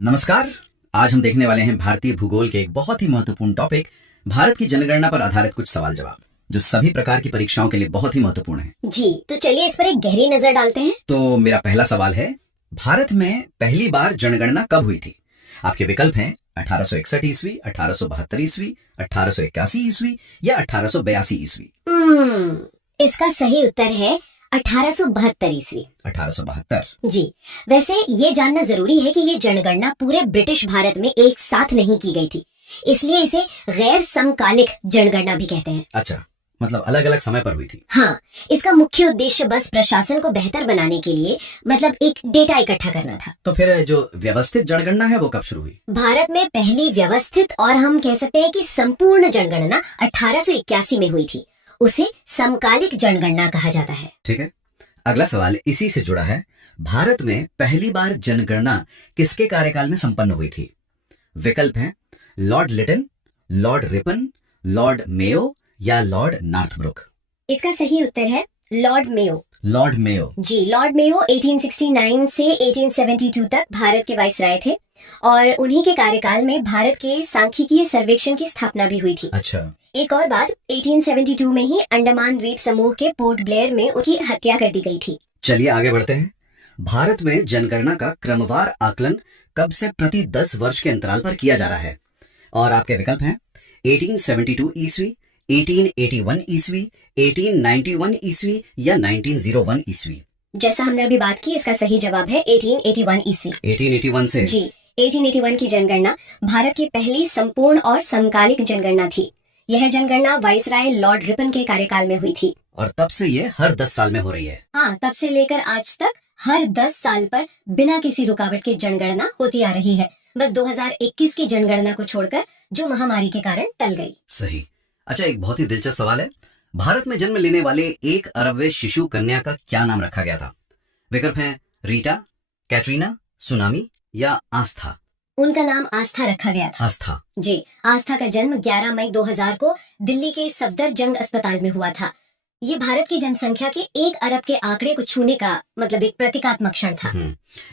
नमस्कार। आज हम देखने वाले हैं भारतीय भूगोल के एक बहुत ही महत्वपूर्ण टॉपिक, भारत की जनगणना पर आधारित कुछ सवाल जवाब, जो सभी प्रकार की परीक्षाओं के लिए बहुत ही महत्वपूर्ण है। जी, तो चलिए इस पर एक गहरी नजर डालते हैं। तो मेरा पहला सवाल है, भारत में पहली बार जनगणना कब हुई थी? आपके विकल्प हैं 1861 ईस्वी, 1872 ईस्वी, 1881 ईस्वी या 1882 ईस्वी। इसका सही उत्तर है 1872 ईस्वी। 1872। जी, वैसे ये जानना जरूरी है कि ये जनगणना पूरे ब्रिटिश भारत में एक साथ नहीं की गई थी, इसलिए इसे गैर समकालिक जनगणना भी कहते हैं। अच्छा, मतलब अलग अलग समय पर हुई थी। हाँ, इसका मुख्य उद्देश्य बस प्रशासन को बेहतर बनाने के लिए मतलब एक डेटा इकट्ठा करना था। तो फिर जो व्यवस्थित जनगणना है वो कब शुरू हुई? भारत में पहली व्यवस्थित और हम कह सकते हैं कि संपूर्ण जनगणना 1881 में हुई थी। उसे समकालिक जनगणना कहा जाता है। ठीक है, अगला सवाल इसी से जुड़ा है। भारत में पहली बार जनगणना किसके कार्यकाल में संपन्न हुई थी? विकल्प हैं lord Lytton, lord Ripon, lord Mayo या लॉर्ड नॉर्थब्रुक। इसका सही उत्तर है लॉर्ड मेयो। Lord Mayo. जी, लॉर्ड मेयो 1869 से 1872 तक भारत के वाइसराय थे और उन्हीं के कार्यकाल में भारत के सांख्यिकीय सर्वेक्षण की स्थापना भी हुई थी। अच्छा, एक और बात, 1872 में ही अंडमान द्वीप समूह के पोर्ट ब्लेयर में उनकी हत्या कर दी गई थी। चलिए आगे बढ़ते हैं। भारत में जनगणना का क्रमवार आकलन कब से प्रति 10 वर्ष के अंतराल पर किया जा रहा है? और आपके विकल्प हैं 1872 ईस्वी, 1881 ईस्वी, 1891 ईस्वी या 1901 ईस्वी। जैसा हमने अभी बात की, इसका सही जवाब है 1881 ईस्वी। 1881 से? जी, 1881 की जनगणना भारत की पहली संपूर्ण और समकालिक जनगणना थी। यह जनगणना वाइसराय लॉर्ड रिपन के कार्यकाल में हुई थी और तब से ये हर 10 साल में हो रही है। हाँ, तब से लेकर आज तक हर 10 साल पर बिना किसी रुकावट के जनगणना होती आ रही है। बस 2021 की जनगणना को छोड़कर, जो महामारी के कारण टल गई। सही। अच्छा, एक बहुत ही दिलचस्प सवाल है। भारत में जन्म लेने वाले 1 अरबवे शिशु कन्या का क्या नाम रखा गया था? विकल्प हैं रीटा, कैटरीना, सुनामी या आस्था। उनका नाम आस्था रखा गया था। आस्था। जी, आस्था का जन्म 11 मई 2000 को दिल्ली के सफदरजंग अस्पताल में हुआ था। ये भारत की जनसंख्या के 1 अरब के आंकड़े को छूने का मतलब एक प्रतीकात्मक क्षण था।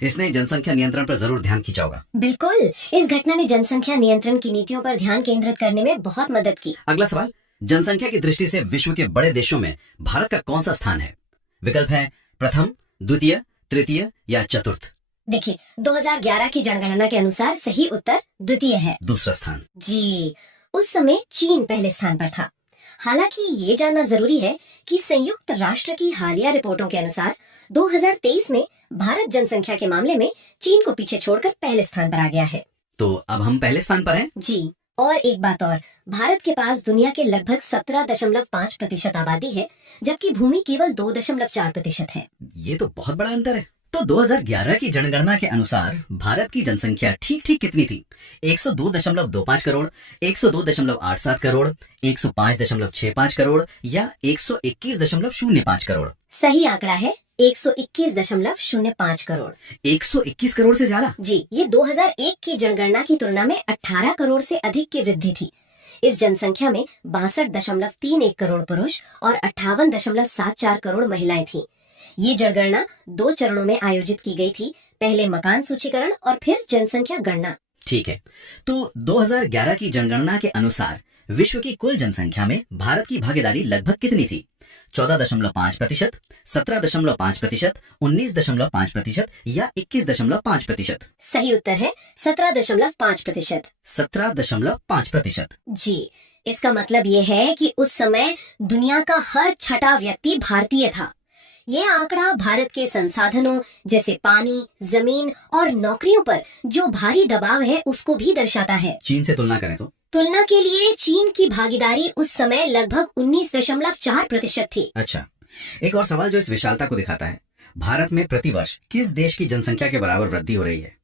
इसने जनसंख्या नियंत्रण पर जरूर ध्यान खींचा होगा। बिल्कुल, इस घटना ने जनसंख्या नियंत्रण की नीतियों पर ध्यान केंद्रित करने में बहुत मदद की। अगला सवाल, जनसंख्या की दृष्टि से विश्व के बड़े देशों में भारत का कौन सा स्थान है? विकल्प है प्रथम, द्वितीय, तृतीय या चतुर्थ। देखिए, 2011 की जनगणना के अनुसार सही उत्तर द्वितीय है। दूसरा स्थान। जी, उस समय चीन पहले स्थान पर था। हालांकि ये जानना जरूरी है कि संयुक्त राष्ट्र की हालिया रिपोर्टों के अनुसार 2023 में भारत जनसंख्या के मामले में चीन को पीछे छोड़कर पहले स्थान पर आ गया है। तो अब हम पहले स्थान पर हैं। जी, और एक बात और, भारत के पास दुनिया के लगभग 17.5% आबादी है, जबकि भूमि केवल 2.4% है। ये तो बहुत बड़ा अंतर है। तो 2011 की जनगणना के अनुसार भारत की जनसंख्या ठीक ठीक कितनी थी? 102.25 करोड़, 102.87 करोड़, 105.65 करोड़ या 121.05 करोड़। सही आंकड़ा है 121.05 करोड़। 121 करोड़ से ज्यादा? जी, ये 2001 की जनगणना की तुलना में 18 करोड़ से अधिक की वृद्धि थी। इस जनसंख्या में 62.31 करोड़ पुरुष और 58.74 करोड़ महिलाएं थीं। ये जनगणना 2 चरणों में आयोजित की गई थी, पहले मकान सूचीकरण और फिर जनसंख्या गणना। ठीक है, तो 2011 की जनगणना के अनुसार विश्व की कुल जनसंख्या में भारत की भागीदारी लगभग कितनी थी? 14.5%, 17.5%, 19.5% या 21.5%? सही उत्तर है 17.5%। 17.5%। जी, इसका मतलब ये है कि उस समय दुनिया का हर छठा व्यक्ति भारतीय था। ये आंकड़ा भारत के संसाधनों जैसे पानी, जमीन और नौकरियों पर जो भारी दबाव है उसको भी दर्शाता है। चीन से तुलना करें तो? तुलना के लिए चीन की भागीदारी उस समय लगभग 19.4% थी। अच्छा, एक और सवाल जो इस विशालता को दिखाता है, भारत में प्रतिवर्ष किस देश की जनसंख्या के बराबर वृद्धि हो रही है?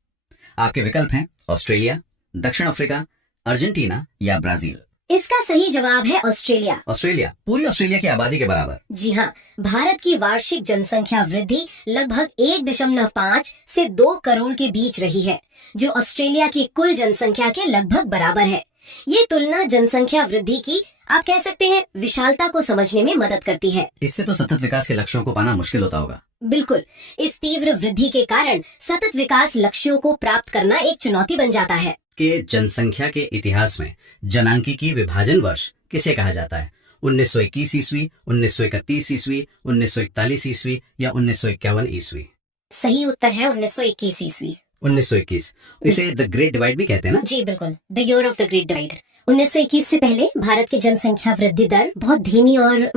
आपके विकल्प हैं ऑस्ट्रेलिया, दक्षिण अफ्रीका, अर्जेंटीना या ब्राजील। इसका सही जवाब है ऑस्ट्रेलिया। ऑस्ट्रेलिया पूरी ऑस्ट्रेलिया की आबादी के बराबर। जी हाँ, भारत की वार्षिक जनसंख्या वृद्धि लगभग 1.5 से 2 करोड़ के बीच रही है, जो ऑस्ट्रेलिया की कुल जनसंख्या के लगभग बराबर है। ये तुलना जनसंख्या वृद्धि की, आप कह सकते हैं, विशालता को समझने में मदद करती है। इससे तो सतत विकास के लक्ष्यों को पाना मुश्किल होता होगा। बिल्कुल, इस तीव्र वृद्धि के कारण सतत विकास लक्ष्यों को प्राप्त करना एक चुनौती बन जाता है। कि जनसंख्या के इतिहास में जनांकीय विभाजन वर्ष किसे कहा जाता है? 1921 ईस्वी, 1931 ईस्वी, 1941 ईस्वी या 1951 ईस्वी? सही उत्तर है 1921 ईस्वी। 1921। इसे द ग्रेट डिवाइड भी कहते हैं ना? जी बिल्कुल, the year of the great divide. 1921 से पहले भारत की जनसंख्या वृद्धि दर बहुत धीमी और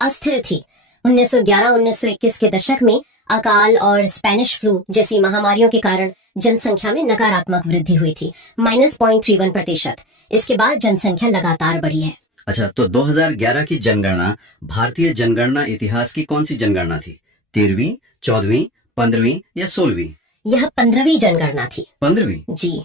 अस्थिर थी। 1911-1921 के दशक में अकाल और स्पेनिश फ्लू जैसी महामारियों के कारण जनसंख्या में नकारात्मक वृद्धि हुई थी, -0.31%। इसके बाद जनसंख्या लगातार बढ़ी है। अच्छा, तो 2011 की जनगणना भारतीय जनगणना इतिहास की कौन सी जनगणना थी? 13वीं, 14वीं, 15वीं या 16वीं? यह 15वीं जनगणना थी। 15वीं? जी,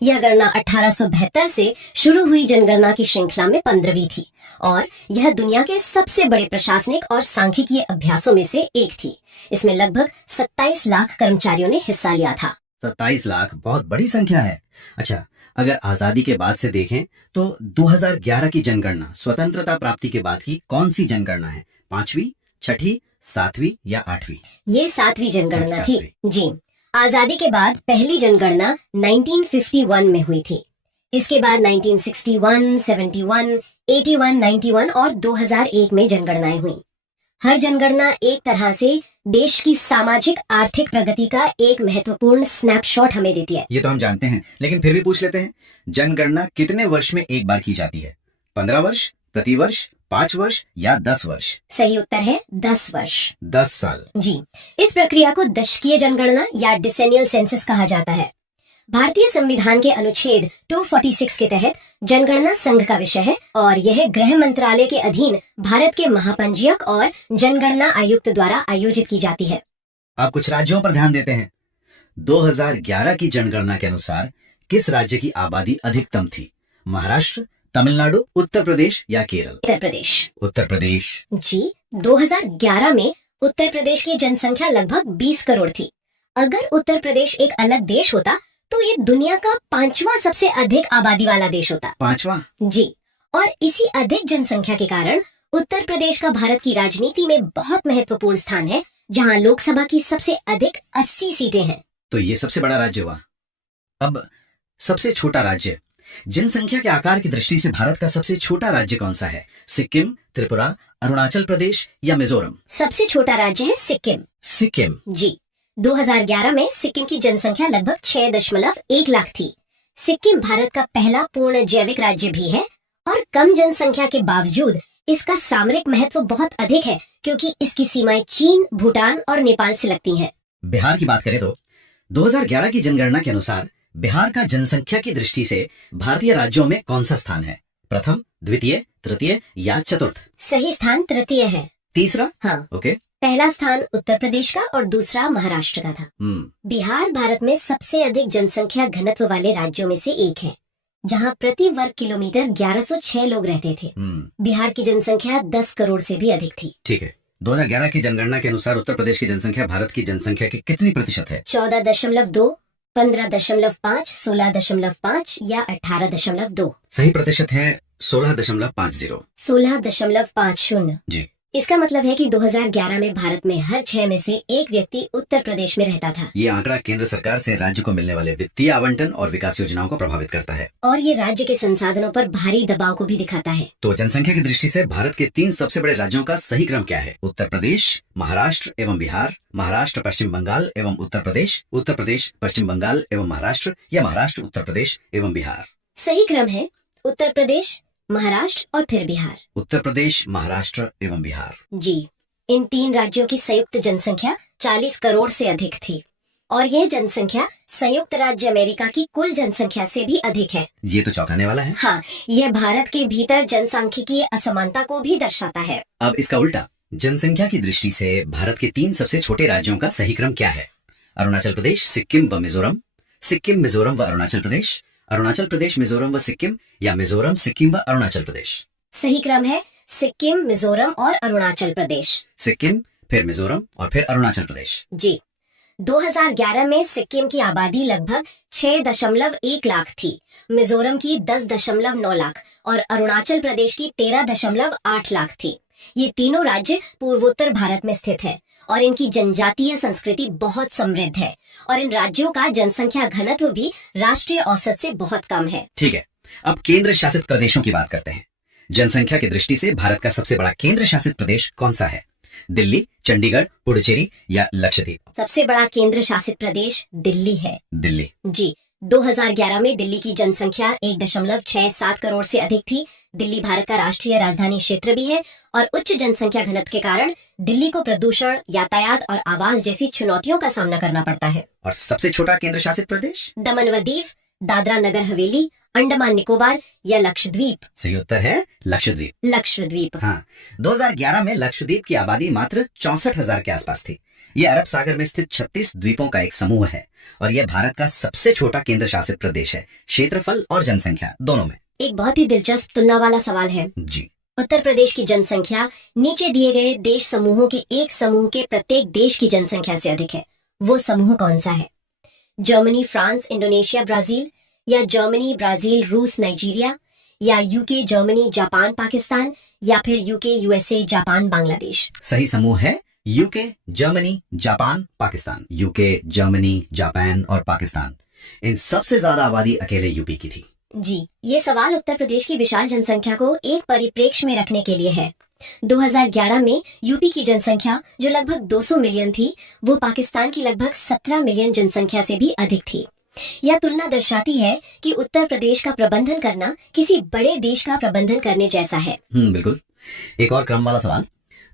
यह गणना 1872 से शुरू हुई जनगणना की श्रृंखला में 15वीं थी और यह दुनिया के सबसे बड़े प्रशासनिक और सांख्यिकीय अभ्यासों में से एक थी। इसमें लगभग 27 लाख कर्मचारियों ने हिस्सा लिया था। 27 लाख बहुत बड़ी संख्या है। अच्छा, अगर आजादी के बाद से देखें तो 2011 की जनगणना स्वतंत्रता प्राप्ति के बाद की कौन सी जनगणना है? 5वीं, 6ठी, 7वीं या 8वीं? ये 7वीं जनगणना थी। 7वीं। जी, आजादी के बाद पहली जनगणना 1951 में हुई थी। इसके बाद 1961, 71, 81, 91 और 2001 में जनगणनाएं हुई। हर जनगणना एक तरह से देश की सामाजिक आर्थिक प्रगति का एक महत्वपूर्ण स्नैपशॉट हमें देती है। ये तो हम जानते हैं, लेकिन फिर भी पूछ लेते हैं, जनगणना कितने वर्ष में एक बार की जाती है? 15 वर्ष, प्रति वर्ष, 5 वर्ष या 10 वर्ष? सही उत्तर है 10 वर्ष। 10 साल। जी, इस प्रक्रिया को दशकीय जनगणना या डिसेनियल सेंसस कहा जाता है। भारतीय संविधान के अनुच्छेद 246 के तहत जनगणना संघ का विषय है और यह गृह मंत्रालय के अधीन भारत के महापंजीयक और जनगणना आयुक्त द्वारा आयोजित की जाती है। अब कुछ राज्यों पर ध्यान देते हैं। 2011 की जनगणना के अनुसार किस राज्य की आबादी अधिकतम थी? महाराष्ट्र, तमिलनाडु, उत्तर प्रदेश या केरल? उत्तर प्रदेश। उत्तर प्रदेश। जी, 2011 में उत्तर प्रदेश की जनसंख्या लगभग 20 करोड़ थी। अगर उत्तर प्रदेश एक अलग देश होता तो ये दुनिया का 5वां सबसे अधिक आबादी वाला देश होता। 5वां? जी, और इसी अधिक जनसंख्या के कारण उत्तर प्रदेश का भारत की राजनीति में बहुत महत्वपूर्ण स्थान है, जहां लोकसभा की सबसे अधिक 80 सीटें हैं। तो ये सबसे बड़ा राज्य हुआ। अब सबसे छोटा राज्य। जनसंख्या के आकार की दृष्टि से भारत का सबसे छोटा राज्य कौन सा है? सिक्किम, त्रिपुरा, अरुणाचल प्रदेश या मिजोरम? सबसे छोटा राज्य है सिक्किम। सिक्किम। जी, 2011 में सिक्किम की जनसंख्या लगभग 6.1 लाख थी। सिक्किम भारत का पहला पूर्ण जैविक राज्य भी है और कम जनसंख्या के बावजूद इसका सामरिक महत्व बहुत अधिक है, क्योंकि इसकी सीमाएं चीन, भूटान और नेपाल से लगती हैं। बिहार की बात करें तो 2011 की जनगणना के अनुसार बिहार का जनसंख्या की दृष्टि से भारतीय राज्यों में कौन सा स्थान है? प्रथम, द्वितीय, तृतीय या चतुर्थ? सही स्थान तृतीय है। तीसरा? हाँ, ओके। पहला स्थान उत्तर प्रदेश का और दूसरा महाराष्ट्र का था। बिहार भारत में सबसे अधिक जनसंख्या घनत्व वाले राज्यों में से एक है, जहां प्रति वर्ग किलोमीटर 1106 लोग रहते थे। बिहार की जनसंख्या 10 करोड़ से भी अधिक थी। ठीक है। 2011 की जनगणना के अनुसार उत्तर प्रदेश की जनसंख्या भारत की जनसंख्या की कितनी प्रतिशत है? 14.2, 15.5, 16.5 या 18.2? सही प्रतिशत है 16.50। 16.50। जी। इसका मतलब है कि 2011 में भारत में हर 6 में से एक व्यक्ति उत्तर प्रदेश में रहता था। ये आंकड़ा केंद्र सरकार से राज्य को मिलने वाले वित्तीय आवंटन और विकास योजनाओं को प्रभावित करता है और ये राज्य के संसाधनों पर भारी दबाव को भी दिखाता है। तो जनसंख्या की दृष्टि से भारत के 3 सबसे बड़े राज्यों का सही क्रम क्या है? उत्तर प्रदेश, महाराष्ट्र एवं बिहार, महाराष्ट्र पश्चिम बंगाल एवं उत्तर प्रदेश, उत्तर प्रदेश पश्चिम बंगाल एवं महाराष्ट्र या महाराष्ट्र उत्तर प्रदेश एवं बिहार? सही क्रम है उत्तर प्रदेश, महाराष्ट्र और फिर बिहार। उत्तर प्रदेश, महाराष्ट्र एवं बिहार। जी, इन 3 राज्यों की संयुक्त जनसंख्या 40 करोड़ से अधिक थी और यह जनसंख्या संयुक्त राज्य अमेरिका की कुल जनसंख्या से भी अधिक है। ये तो चौंकाने वाला है। हाँ, यह भारत के भीतर जनसांख्यिकीय असमानता को भी दर्शाता है। अब इसका उल्टा, जनसंख्या की दृष्टि से भारत के 3 सबसे छोटे राज्यों का सही क्रम क्या है? अरुणाचल प्रदेश, सिक्किम व मिजोरम, सिक्किम, मिजोरम व अरुणाचल प्रदेश, अरुणाचल प्रदेश, मिजोरम व सिक्किम या मिजोरम, सिक्किम व अरुणाचल प्रदेश? सही क्रम है सिक्किम, मिजोरम और अरुणाचल प्रदेश। सिक्किम, फिर मिजोरम और फिर अरुणाचल प्रदेश। जी, 2011 में सिक्किम की आबादी लगभग 6.1 लाख थी, मिजोरम की 10.9 लाख और अरुणाचल प्रदेश की 13.8 लाख थी। ये तीनों राज्य पूर्वोत्तर भारत में स्थित हैं और इनकी जनजातीय संस्कृति बहुत समृद्ध है और इन राज्यों का जनसंख्या घनत्व भी राष्ट्रीय औसत से बहुत कम है। ठीक है, अब केंद्र शासित प्रदेशों की बात करते हैं। जनसंख्या की दृष्टि से भारत का सबसे बड़ा केंद्र शासित प्रदेश कौन सा है? दिल्ली, चंडीगढ़, पुडुचेरी या लक्षद्वीप? सबसे बड़ा केंद्र शासित प्रदेश दिल्ली है। दिल्ली। जी, 2011 में दिल्ली की जनसंख्या 1.67 करोड़ से अधिक थी। दिल्ली भारत का राष्ट्रीय राजधानी क्षेत्र भी है और उच्च जनसंख्या घनत्व के कारण दिल्ली को प्रदूषण, यातायात और आवास जैसी चुनौतियों का सामना करना पड़ता है। और सबसे छोटा केंद्र शासित प्रदेश? दमन व दीव, दादरा नगर हवेली, अंडमान निकोबार या लक्षद्वीप? सही उत्तर है लक्षद्वीप। लक्षद्वीप। हाँ, 2011 में लक्षद्वीप की आबादी मात्र 64,000 के आसपास थी। यह अरब सागर में स्थित 36 द्वीपों का एक समूह है और यह भारत का सबसे छोटा केंद्र शासित प्रदेश है, क्षेत्रफल और जनसंख्या दोनों में। एक बहुत ही दिलचस्प तुलना वाला सवाल है। जी। उत्तर प्रदेश की जनसंख्या नीचे दिए गए देश समूहों के एक समूह के प्रत्येक देश की जनसंख्या से अधिक है। वो समूह कौन सा है? जर्मनी, फ्रांस, इंडोनेशिया, ब्राजील, या जर्मनी, ब्राजील, रूस, नाइजीरिया, या यूके, जर्मनी, जापान, पाकिस्तान, या फिर यूके, यूएसए, जापान, बांग्लादेश? सही समूह है UK, Germany, Japan, Pakistan. UK, Germany, Japan और पाकिस्तान, इन सबसे ज्यादा आबादी अकेले यूपी की थी। जी, ये सवाल उत्तर प्रदेश की विशाल जनसंख्या को एक परिप्रेक्ष्य में रखने के लिए है। 2011 में यूपी की जनसंख्या जो लगभग 200 मिलियन थी, वो पाकिस्तान की लगभग 17 मिलियन जनसंख्या से भी अधिक थी। यह तुलना दर्शाती है कि उत्तर प्रदेश का प्रबंधन करना किसी बड़े देश का प्रबंधन करने जैसा है। बिल्कुल। एक और क्रम वाला सवाल।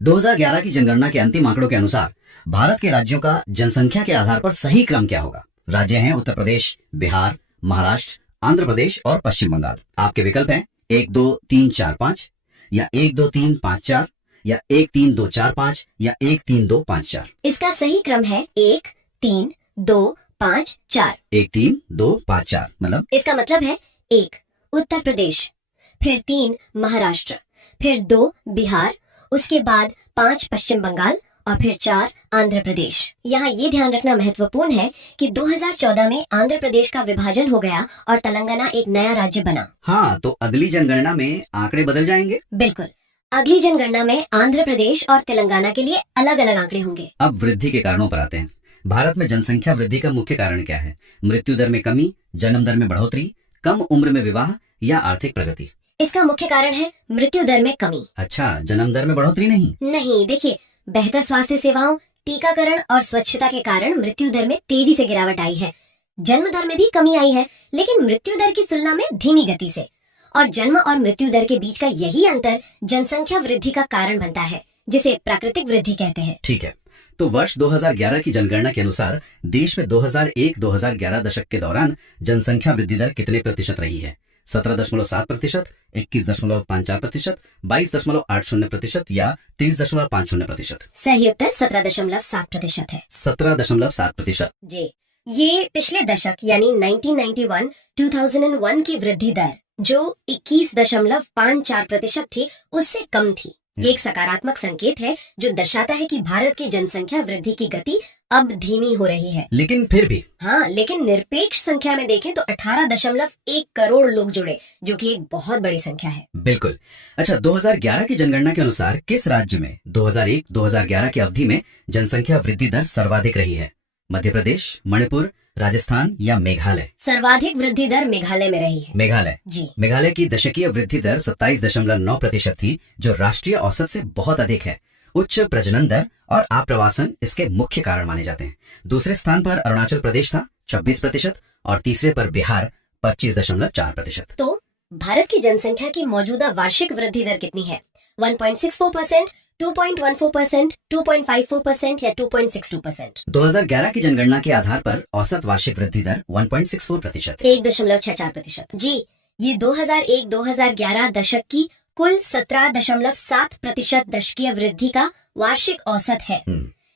2011 की जनगणना के अंतिम आंकड़ों के अनुसार भारत के राज्यों का जनसंख्या के आधार पर सही क्रम क्या होगा? राज्य हैं उत्तर प्रदेश, बिहार, महाराष्ट्र, आंध्र प्रदेश और पश्चिम बंगाल। आपके विकल्प हैं 1, 2, 3, 4, 5 या 1, 2, 3, 5, 4 या 1, 3, 2, 4, 5 या 1, 3, 2, 5, 4। इसका सही क्रम है 1, 3, 2, 5, 4। 1, 3, 2, 5, 4 मतलब? इसका मतलब है 1 उत्तर प्रदेश, फिर 3 महाराष्ट्र, फिर 2 बिहार, उसके बाद 5 पश्चिम बंगाल और फिर 4 आंध्र प्रदेश। यहाँ ये ध्यान रखना महत्वपूर्ण है कि 2014 में आंध्र प्रदेश का विभाजन हो गया और तेलंगाना एक नया राज्य बना। हाँ, तो अगली जनगणना में आंकड़े बदल जाएंगे? बिल्कुल, अगली जनगणना में आंध्र प्रदेश और तेलंगाना के लिए अलग अलग आंकड़े होंगे। अब वृद्धि के कारणों पर आते हैं। भारत में जनसंख्या वृद्धि का मुख्य कारण क्या है? मृत्यु दर में कमी, जन्म दर में बढ़ोतरी, कम उम्र में विवाह या आर्थिक प्रगति? इसका मुख्य कारण है मृत्यु दर में कमी। अच्छा, जन्म दर में बढ़ोतरी नहीं? नहीं, देखिए, बेहतर स्वास्थ्य सेवाओं, टीकाकरण और स्वच्छता के कारण मृत्यु दर में तेजी से गिरावट आई है। जन्म दर में भी कमी आई है, लेकिन मृत्यु दर की तुलना में धीमी गति से। और जन्म और मृत्यु दर के बीच का यही अंतर जनसंख्या वृद्धि का कारण बनता है, जिसे प्राकृतिक वृद्धि कहते हैं। ठीक है, तो वर्ष 2011 की जनगणना के अनुसार देश में 2001-2011 दशक के दौरान जनसंख्या वृद्धि दर कितने प्रतिशत रही है? 17.7%, 21.54%, 22.80% या 23.50%? सही उत्तर 17.7% है। 17.7%। जी, ये पिछले दशक यानी 1991-2001 की वृद्धि दर जो 21.54% थी, उससे कम थी। ये एक सकारात्मक संकेत है जो दर्शाता है कि भारत की जनसंख्या वृद्धि की गति अब धीमी हो रही है। लेकिन फिर भी? हाँ, लेकिन निरपेक्ष संख्या में देखें तो 18.1 करोड़ लोग जुड़े, जो कि एक बहुत बड़ी संख्या है। बिल्कुल। अच्छा, 2011 की जनगणना के अनुसार किस राज्य में 2001-2011 की अवधि में जनसंख्या वृद्धि दर सर्वाधिक रही है? मध्य प्रदेश, मणिपुर, राजस्थान या मेघालय? सर्वाधिक वृद्धि दर मेघालय में रही है। मेघालय। जी। मेघालय की दशकीय वृद्धि दर 27.9% थी, जो राष्ट्रीय औसत से बहुत अधिक है। उच्च प्रजनन दर और आप्रवासन इसके मुख्य कारण माने जाते हैं। दूसरे स्थान पर अरुणाचल प्रदेश था 26% और तीसरे पर बिहार 25.4%। तो भारत की जनसंख्या की मौजूदा वार्षिक वृद्धि दर कितनी है? 1.64%, 2.14%, 2.54% या 2.62%? 2011 की जनगणना के आधार पर औसत वार्षिक वृद्धि दर 1.64%। 1.64%। जी, ये 2001-2011 दशक की कुल 17.7% दशकीय वृद्धि का वार्षिक औसत है।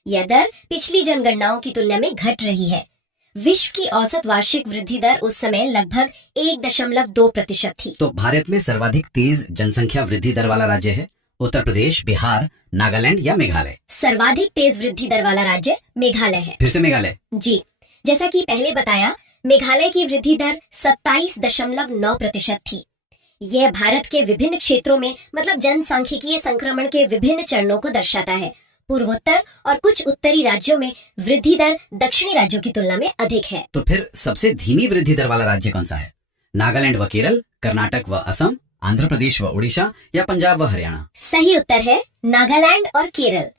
यह दर पिछली जनगणनाओं की तुलना में घट रही है। विश्व की औसत वार्षिक वृद्धि दर उस समय लगभग 1.2% थी। तो भारत में सर्वाधिक तेज जनसंख्या वृद्धि दर वाला राज्य है उत्तर प्रदेश, बिहार, नागालैंड या मेघालय? सर्वाधिक तेज वृद्धि दर वाला राज्य मेघालय है। फिर से मेघालय? जी, जैसा कि पहले बताया, मेघालय की वृद्धि दर 27.9% थी। यह भारत के विभिन्न क्षेत्रों में मतलब जनसांख्यिकीय संक्रमण के विभिन्न चरणों को दर्शाता है। पूर्वोत्तर और कुछ उत्तरी राज्यों में वृद्धि दर दक्षिणी राज्यों की तुलना में अधिक है। तो फिर सबसे धीमी वृद्धि दर वाला राज्य कौन सा है? नागालैंड व केरल, कर्नाटक व असम, आंध्र प्रदेश व उड़ीसा या पंजाब व हरियाणा? सही उत्तर है नागालैंड और केरल।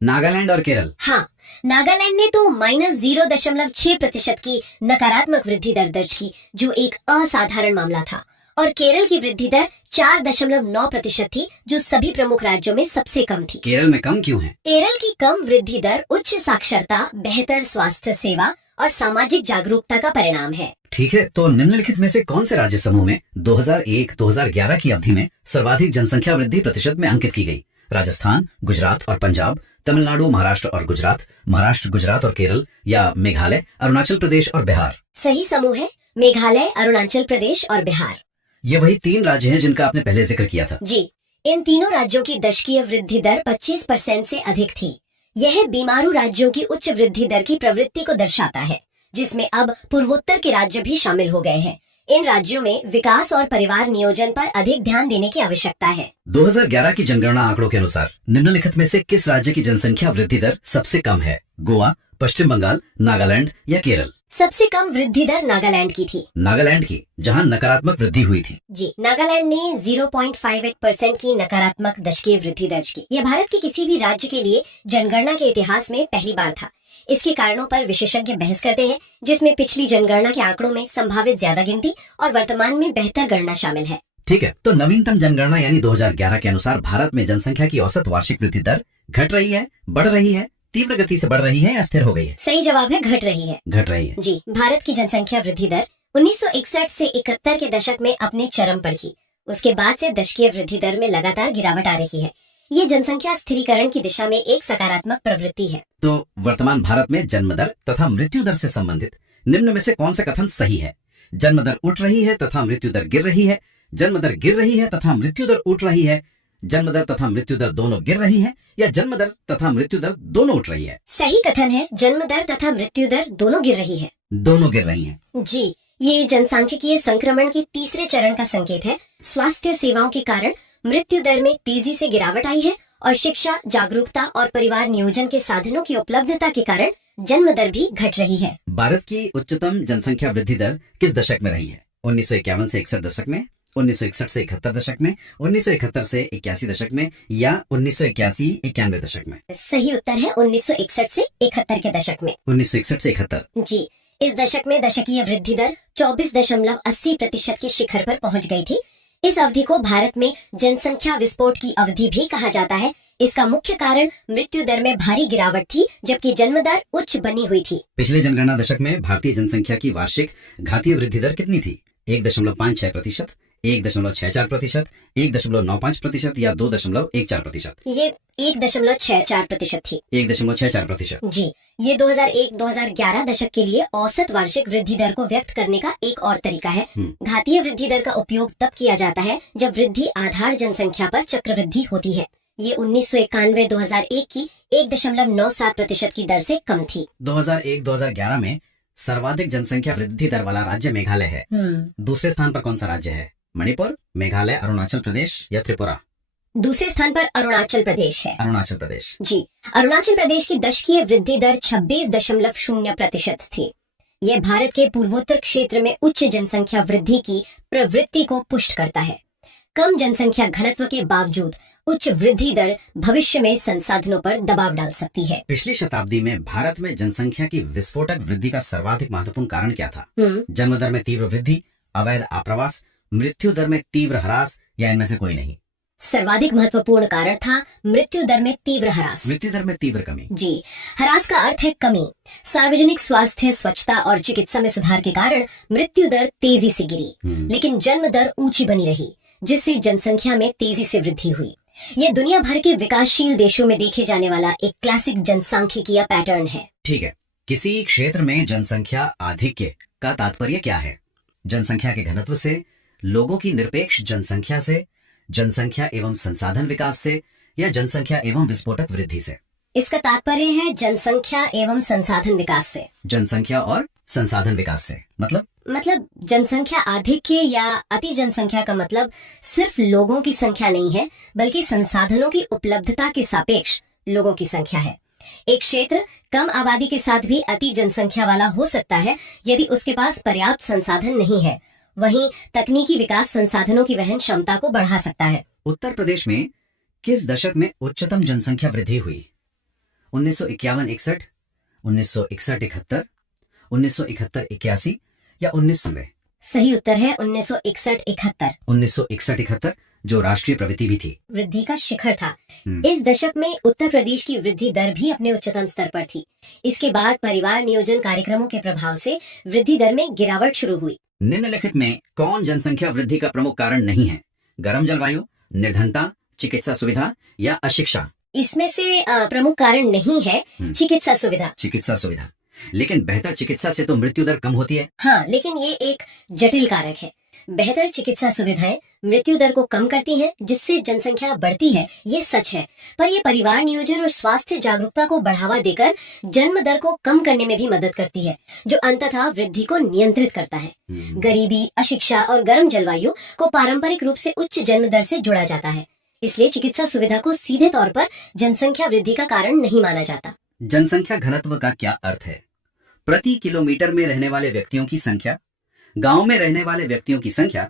नागालैंड और केरल। हाँ, नागालैंड ने तो -0.6% की नकारात्मक वृद्धि दर दर्ज की, जो एक असाधारण मामला था, और केरल की वृद्धि दर 4.9% थी, जो सभी प्रमुख राज्यों में सबसे कम थी। केरल में कम क्यों है? केरल की कम वृद्धि दर उच्च साक्षरता, बेहतर स्वास्थ्य सेवा और सामाजिक जागरूकता का परिणाम है। ठीक है, तो निम्नलिखित में से कौन से राज्य समूह में 2001-2011 की अवधि में सर्वाधिक जनसंख्या वृद्धि प्रतिशत में अंकित की गई? राजस्थान, गुजरात और पंजाब, तमिलनाडु, महाराष्ट्र और गुजरात, महाराष्ट्र, गुजरात और केरल, या मेघालय, अरुणाचल प्रदेश और बिहार? सही समूह है मेघालय, अरुणाचल प्रदेश और बिहार। ये वही 3 राज्य हैं जिनका आपने पहले जिक्र किया था। जी, इन तीनों राज्यों की दशकीय वृद्धि दर 25% से अधिक थी। यह बीमारू राज्यों की उच्च वृद्धि दर की प्रवृत्ति को दर्शाता है, जिसमें अब पूर्वोत्तर के राज्य भी शामिल हो गए हैं। इन राज्यों में विकास और परिवार नियोजन पर अधिक ध्यान देने की आवश्यकता है। 2011 की जनगणना आंकड़ों के अनुसार निम्नलिखित में से किस राज्य की जनसंख्या वृद्धि दर सबसे कम है? गोवा, पश्चिम बंगाल, नागालैंड या केरल? सबसे कम वृद्धि दर नागालैंड की थी। नागालैंड की, जहां नकारात्मक वृद्धि हुई थी। जी, नागालैंड ने 0.58% की नकारात्मक दशकीय वृद्धि दर्ज की। यह भारत के किसी भी राज्य के लिए जनगणना के इतिहास में पहली बार था। इसके कारणों पर विशेषज्ञ बहस करते हैं, जिसमें पिछली जनगणना के आंकड़ों में संभावित ज्यादा गिनती और वर्तमान में बेहतर गणना शामिल है। ठीक है, तो नवीनतम जनगणना यानी 2011 के अनुसार भारत में जनसंख्या की औसत वार्षिक वृद्धि दर घट रही है, बढ़ रही है, तीव्र गति से बढ़ रही है या स्थिर हो गई है? सही जवाब है घट रही है। घट रही है। जी, भारत की जनसंख्या वृद्धि दर 1961 से 71 के दशक में अपने चरम पर थी। उसके बाद से दशकीय वृद्धि दर में लगातार गिरावट आ रही है। ये जनसंख्या स्थिरीकरण की दिशा में एक सकारात्मक प्रवृत्ति है। तो वर्तमान भारत में जन्म दर तथा मृत्यु दर से संबंधित निम्न में से कौन सा कथन सही है? जन्म दर उठ रही है तथा मृत्यु दर गिर रही है, जन्म दर गिर रही है तथा मृत्यु दर उठ रही है, जन्म दर तथा मृत्यु दर दोनों गिर रही है, या जन्म दर तथा मृत्यु दर दोनों उठ रही है? सही कथन है जन्म दर तथा मृत्यु दर दोनों गिर रही है। दोनों गिर रही है। जी, ये जनसांख्यिकीय संक्रमण के तीसरे चरण का संकेत है। स्वास्थ्य सेवाओं के कारण मृत्यु दर में तेजी से गिरावट आई है और शिक्षा, जागरूकता और परिवार नियोजन के साधनों की उपलब्धता के कारण जन्म दर भी घट रही है। भारत की उच्चतम जनसंख्या वृद्धि दर किस दशक में रही है? 1951 से 61 दशक में, 1961 से 71 दशक में, 1971 से 81 दशक में, या 1981-91 दशक में? सही उत्तर है 1961 से 71 के दशक में। 1961 से 71। जी, इस दशक में दशकीय वृद्धि दर 24.80% के शिखर पर पहुंच गई थी। इस अवधि को भारत में जनसंख्या विस्फोट की अवधि भी कहा जाता है। इसका मुख्य कारण मृत्यु दर में भारी गिरावट थी, जबकि जन्म दर उच्च बनी हुई थी। पिछले जनगणना दशक में भारतीय जनसंख्या की वार्षिक घातीय वृद्धि दर कितनी थी? 1.56%, 1.64%, 1.95% या 2.14%? ये 1.64% थी। 1.64%। जी, ये 2001-2011 दशक के लिए औसत वार्षिक वृद्धि दर को व्यक्त करने का एक और तरीका है। घातीय वृद्धि दर का उपयोग तब किया जाता है जब वृद्धि आधार जनसंख्या पर चक्रवृद्धि होती है। ये 1991-2001 की 1.97% की दर से कम थी। 2001-2011 में सर्वाधिक जनसंख्या वृद्धि दर वाला राज्य मेघालय है। दूसरे स्थान पर कौन सा राज्य है? मणिपुर, मेघालय, अरुणाचल प्रदेश या त्रिपुरा? दूसरे स्थान पर अरुणाचल प्रदेश है। अरुणाचल प्रदेश। जी, अरुणाचल प्रदेश की दशकीय वृद्धि दर 26.0% थी। यह भारत के पूर्वोत्तर क्षेत्र में उच्च जनसंख्या वृद्धि की प्रवृत्ति को पुष्ट करता है। कम जनसंख्या घनत्व के बावजूद उच्च वृद्धि दर भविष्य में संसाधनों पर दबाव डाल सकती है। पिछली शताब्दी में भारत में जनसंख्या की विस्फोटक वृद्धि का सर्वाधिक महत्वपूर्ण कारण क्या था? जन्म दर में तीव्र वृद्धि, अवैध आप्रवास, मृत्यु दर में तीव्र ह्रास, या इनमें से कोई नहीं? सर्वाधिक महत्वपूर्ण कारण था मृत्यु दर में तीव्र ह्रास। मृत्यु दर में तीव्र कमी। जी, ह्रास का अर्थ है कमी। सार्वजनिक स्वास्थ्य, स्वच्छता और चिकित्सा में सुधार के कारण मृत्यु दर तेजी से गिरी, लेकिन जन्म दर ऊंची बनी रही, जिससे जनसंख्या में तेजी से वृद्धि हुई। ये दुनिया भर के विकासशील देशों में देखे जाने वाला एक क्लासिक जनसांख्यिकीय पैटर्न है। ठीक है, किसी क्षेत्र में जनसंख्या आधिक्य का तात्पर्य क्या है? जनसंख्या के घनत्व से, लोगों की निरपेक्ष जनसंख्या से, जनसंख्या एवं संसाधन विकास से, या जनसंख्या एवं विस्फोटक वृद्धि से? इसका तात्पर्य है जनसंख्या एवं संसाधन विकास से। जनसंख्या और संसाधन विकास से मतलब जनसंख्या आधिक्य या अति जनसंख्या का मतलब सिर्फ लोगों की संख्या नहीं है, बल्कि संसाधनों की उपलब्धता के सापेक्ष लोगों की संख्या है। एक क्षेत्र कम आबादी के साथ भी अति जनसंख्या वाला हो सकता है यदि उसके पास पर्याप्त संसाधन नहीं है। वहीं तकनीकी विकास संसाधनों की वहन क्षमता को बढ़ा सकता है। उत्तर प्रदेश में किस दशक में उच्चतम जनसंख्या वृद्धि हुई? 1951-61, 1961-71, 1971-81 या 1990? सही उत्तर है 1961-71। 1961-71 जो राष्ट्रीय प्रवृत्ति भी थी। वृद्धि का शिखर था। इस दशक में उत्तर प्रदेश की वृद्धि दर भी अपने उच्चतम स्तर पर थी। इसके बाद परिवार नियोजन कार्यक्रमों के प्रभाव से वृद्धि दर में गिरावट शुरू हुई। निम्नलिखित में कौन जनसंख्या वृद्धि का प्रमुख कारण नहीं है? गर्म जलवायु, निर्धनता, चिकित्सा सुविधा या अशिक्षा? इसमें से प्रमुख कारण नहीं है चिकित्सा सुविधा। चिकित्सा सुविधा, लेकिन बेहतर चिकित्सा से तो मृत्यु दर कम होती है। हाँ, लेकिन ये एक जटिल कारक है। बेहतर चिकित्सा सुविधाएं मृत्यु दर को कम करती हैं, जिससे जनसंख्या बढ़ती है, ये सच है। पर ये परिवार नियोजन और स्वास्थ्य जागरूकता को बढ़ावा देकर जन्म दर को कम करने में भी मदद करती है, जो अंततः वृद्धि को नियंत्रित करता है। गरीबी, अशिक्षा और गर्म जलवायु को पारंपरिक रूप से उच्च जन्म दर से जोड़ा जाता है, इसलिए चिकित्सा सुविधा को सीधे तौर पर जनसंख्या वृद्धि का कारण नहीं माना जाता। जनसंख्या घनत्व का क्या अर्थ है? प्रति किलोमीटर में रहने वाले व्यक्तियों की संख्या, गांव में रहने वाले व्यक्तियों की संख्या,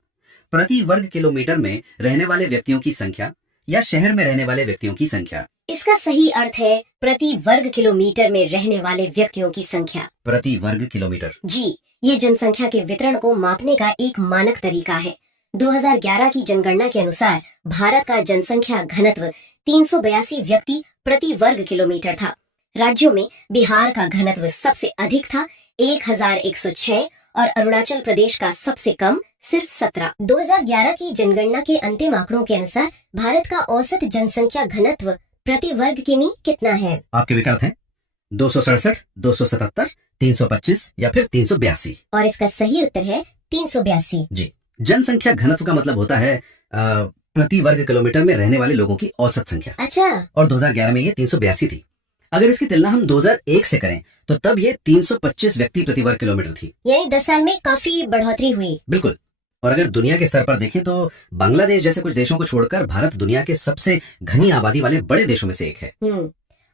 प्रति वर्ग किलोमीटर में रहने वाले व्यक्तियों की संख्या या शहर में रहने वाले व्यक्तियों की संख्या? इसका सही अर्थ है प्रति वर्ग किलोमीटर में रहने वाले व्यक्तियों की संख्या। प्रति वर्ग किलोमीटर। जी, ये जनसंख्या के वितरण को मापने का एक मानक तरीका है। 2011 की जनगणना के अनुसार भारत का जनसंख्या घनत्व 382 व्यक्ति प्रति वर्ग किलोमीटर था। राज्यों में बिहार का घनत्व सबसे अधिक था 1106 और अरुणाचल प्रदेश का सबसे कम सिर्फ 17। 2011 की जनगणना के अंतिम आंकड़ों के अनुसार भारत का औसत जनसंख्या घनत्व प्रति वर्ग किमी कितना है? आपके विकल्प हैं 267, 277, 325 या फिर 382। और इसका सही उत्तर है 382। जी, जनसंख्या घनत्व का मतलब होता है प्रति वर्ग किलोमीटर में रहने वाले लोगों की औसत संख्या। अच्छा। और 2011 में ये 382 थी। अगर इसकी तुलना हम 2001 से करें तो तब ये 325 व्यक्ति प्रति वर्ग किलोमीटर थी। यानी 10 साल में काफी बढ़ोतरी हुई। बिल्कुल। और अगर दुनिया के स्तर पर देखें तो बांग्लादेश जैसे कुछ देशों को छोड़कर भारत दुनिया के सबसे घनी आबादी वाले बड़े देशों में से एक है।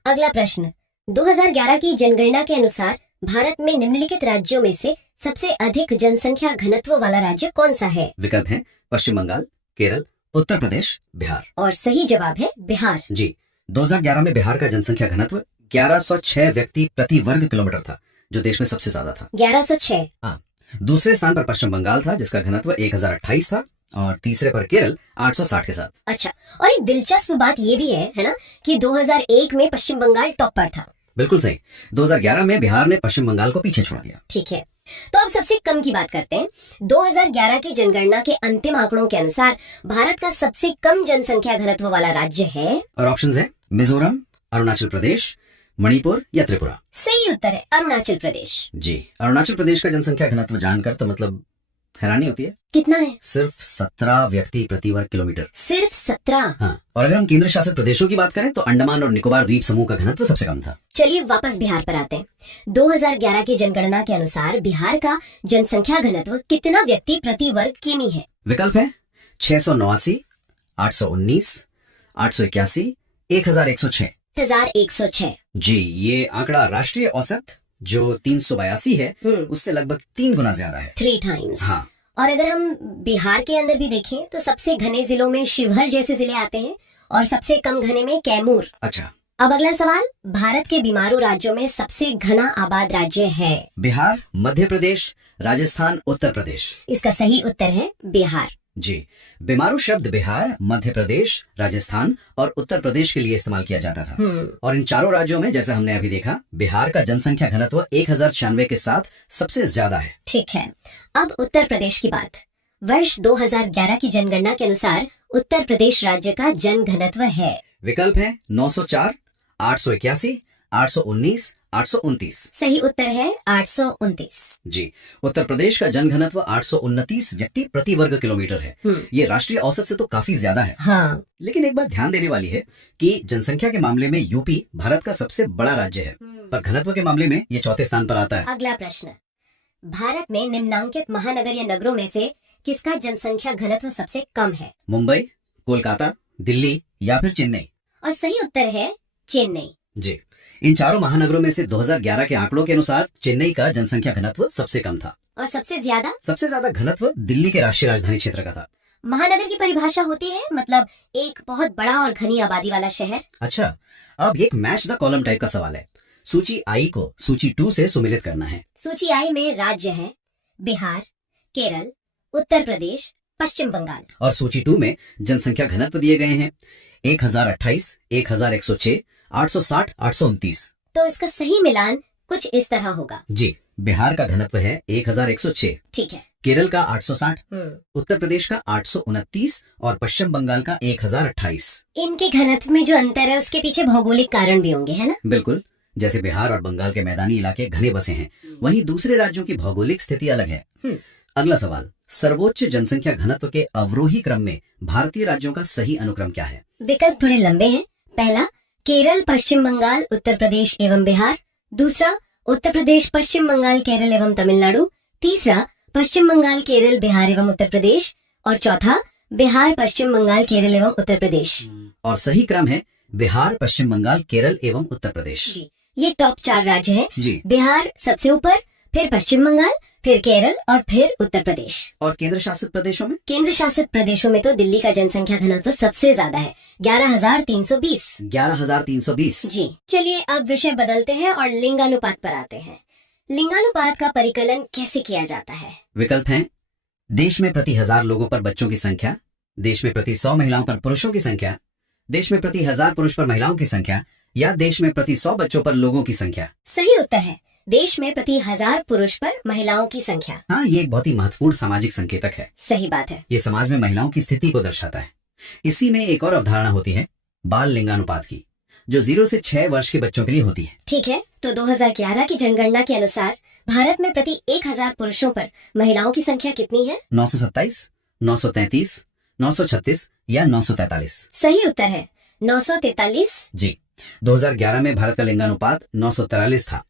अगला प्रश्न, 2011 की जनगणना के अनुसार भारत में निम्नलिखित राज्यों में से सबसे अधिक जनसंख्या घनत्व वाला राज्य कौन सा है? विकल्प हैं पश्चिम बंगाल, केरल, उत्तर प्रदेश, बिहार। और सही जवाब है बिहार। जी, 2011 में बिहार का जनसंख्या घनत्व 1106 व्यक्ति प्रति वर्ग किलोमीटर था, जो देश में सबसे ज्यादा था। 1106। हाँ। दूसरे स्थान पर पश्चिम बंगाल था, जिसका घनत्व 1028 था, और तीसरे पर केरल 860 के साथ। अच्छा, और एक दिलचस्प बात ये भी है ना, कि 2001 में पश्चिम बंगाल टॉप पर था। बिल्कुल सही। 2011 में बिहार ने पश्चिम बंगाल को पीछे छोड़ दिया। ठीक है, तो अब सबसे कम की बात करते हैं। 2011 की जनगणना के अंतिम आंकड़ों के अनुसार भारत का सबसे कम जनसंख्या घनत्व वाला राज्य है, और ऑप्शंस है मिजोरम, अरुणाचल प्रदेश, मणिपुर या त्रिपुरा। सही उत्तर है अरुणाचल प्रदेश। जी, अरुणाचल प्रदेश का जनसंख्या घनत्व जानकर तो मतलब हैरानी होती है। कितना है? सिर्फ 17 व्यक्ति प्रति वर्ग किलोमीटर। सिर्फ 17? हाँ। और अगर हम केंद्र शासित प्रदेशों की बात करें तो अंडमान और निकोबार द्वीप समूह का घनत्व सबसे कम था। चलिए वापस बिहार पर आते हैं। 2011 की जनगणना के अनुसार बिहार का जनसंख्या घनत्व कितना व्यक्ति प्रति वर्ग किमी है? विकल्प है 689, 819, 881, 1106। 1106। जी, ये आंकड़ा राष्ट्रीय औसत जो 382 है उससे लगभग 3 गुना ज्यादा है। 3 टाइम्स। हाँ। और अगर हम बिहार के अंदर भी देखें तो सबसे घने जिलों में शिवहर जैसे जिले आते हैं और सबसे कम घने में कैमूर। अच्छा। अब अगला सवाल, भारत के बीमारू राज्यों में सबसे घना आबाद राज्य है? बिहार, मध्य प्रदेश, राजस्थान, उत्तर प्रदेश। इसका सही उत्तर है बिहार। जी, बीमारू शब्द बिहार, मध्य प्रदेश, राजस्थान और उत्तर प्रदेश के लिए इस्तेमाल किया जाता था। और इन चारों राज्यों में जैसे हमने अभी देखा, बिहार का जनसंख्या घनत्व 1096 के साथ सबसे ज्यादा है। ठीक है, अब उत्तर प्रदेश की बात। वर्ष 2011 की जनगणना के अनुसार उत्तर प्रदेश राज्य का जन घनत्व है? विकल्प है 904, 881, 819, 829। सही उत्तर है 829। जी, उत्तर प्रदेश का जन घनत्व 829 व्यक्ति प्रति वर्ग किलोमीटर है। ये राष्ट्रीय औसत से तो काफी ज्यादा है। हाँ। लेकिन एक बात ध्यान देने वाली है कि जनसंख्या के मामले में यूपी भारत का सबसे बड़ा राज्य है, पर घनत्व के मामले में ये चौथे स्थान पर आता है। अगला प्रश्न, भारत में निम्नांकित महानगर या नगरों में से किसका जनसंख्या घनत्व सबसे कम है? मुंबई, कोलकाता, दिल्ली या फिर चेन्नई? और सही उत्तर है चेन्नई। जी। इन चारों महानगरों में से 2011 के आंकड़ों के अनुसार चेन्नई का जनसंख्या घनत्व सबसे कम था। और सबसे ज्यादा घनत्व दिल्ली के राष्ट्रीय राजधानी क्षेत्र का था। महानगर की परिभाषा होती है मतलब एक बहुत बड़ा और घनी आबादी वाला शहर। अच्छा, अब एक मैच द कॉलम टाइप का सवाल है। सूची आई को सूची 2 से सुमेलित करना है। सूची आई में राज्य है बिहार, केरल, उत्तर प्रदेश, पश्चिम बंगाल। और सूची 2 में जनसंख्या घनत्व दिए गए हैं 1028, 1106, 860, 829। तो इसका सही मिलान कुछ इस तरह होगा। जी, बिहार का घनत्व है 1106, ठीक है। केरल का 860, उत्तर प्रदेश का 829 और पश्चिम बंगाल का 1028। इनके घनत्व में जो अंतर है उसके पीछे भौगोलिक कारण भी होंगे, है ना? बिल्कुल, जैसे बिहार और बंगाल के मैदानी इलाके घने बसे हैं, वहीं दूसरे राज्यों की भौगोलिक स्थिति अलग है। अगला सवाल, सर्वोच्च जनसंख्या घनत्व के अवरोही क्रम में भारतीय राज्यों का सही अनुक्रम क्या है? विकल्प थोड़े लंबे हैं। पहला, केरल, पश्चिम बंगाल, उत्तर प्रदेश एवं बिहार। दूसरा, उत्तर प्रदेश, पश्चिम बंगाल, केरल एवं तमिलनाडु। तीसरा, पश्चिम बंगाल, केरल, बिहार एवं उत्तर प्रदेश। और चौथा, बिहार, पश्चिम बंगाल, केरल एवं उत्तर प्रदेश। और सही क्रम है बिहार, पश्चिम बंगाल, केरल एवं उत्तर प्रदेश। जी, ये टॉप 4 राज्य हैं। जी। बिहार सबसे ऊपर, फिर पश्चिम बंगाल, फिर केरल और फिर उत्तर प्रदेश। और केंद्र शासित प्रदेशों में? केंद्र शासित प्रदेशों में तो दिल्ली का जनसंख्या घनत्व सबसे ज्यादा है, 11,320। 11,320। जी। चलिए अब विषय बदलते हैं और लिंगानुपात पर आते हैं। लिंगानुपात का परिकलन कैसे किया जाता है? विकल्प हैं देश में प्रति 1000 लोगों पर बच्चों की संख्या, देश में प्रति 100 महिलाओं पर पुरुषों की संख्या, देश में प्रति 1000 पुरुष पर महिलाओं की संख्या, या देश में प्रति 100 बच्चों पर लोगों की संख्या। सही उत्तर है देश में प्रति 1000 पुरुष पर महिलाओं की संख्या। हाँ, ये एक बहुत ही महत्वपूर्ण सामाजिक संकेतक है। सही बात है। ये समाज में महिलाओं की स्थिति को दर्शाता है। इसी में एक और अवधारणा होती है बाल लिंगानुपात की, जो 0 से 6 वर्ष के बच्चों के लिए होती है। ठीक है, तो 2011 की जनगणना के अनुसार भारत में प्रति 1000 पुरुषों पर महिलाओं की संख्या कितनी है? 927, 933, 936 या 943। सही उत्तर है 943। जी, 2011 में भारत का लिंगानुपात 943 था।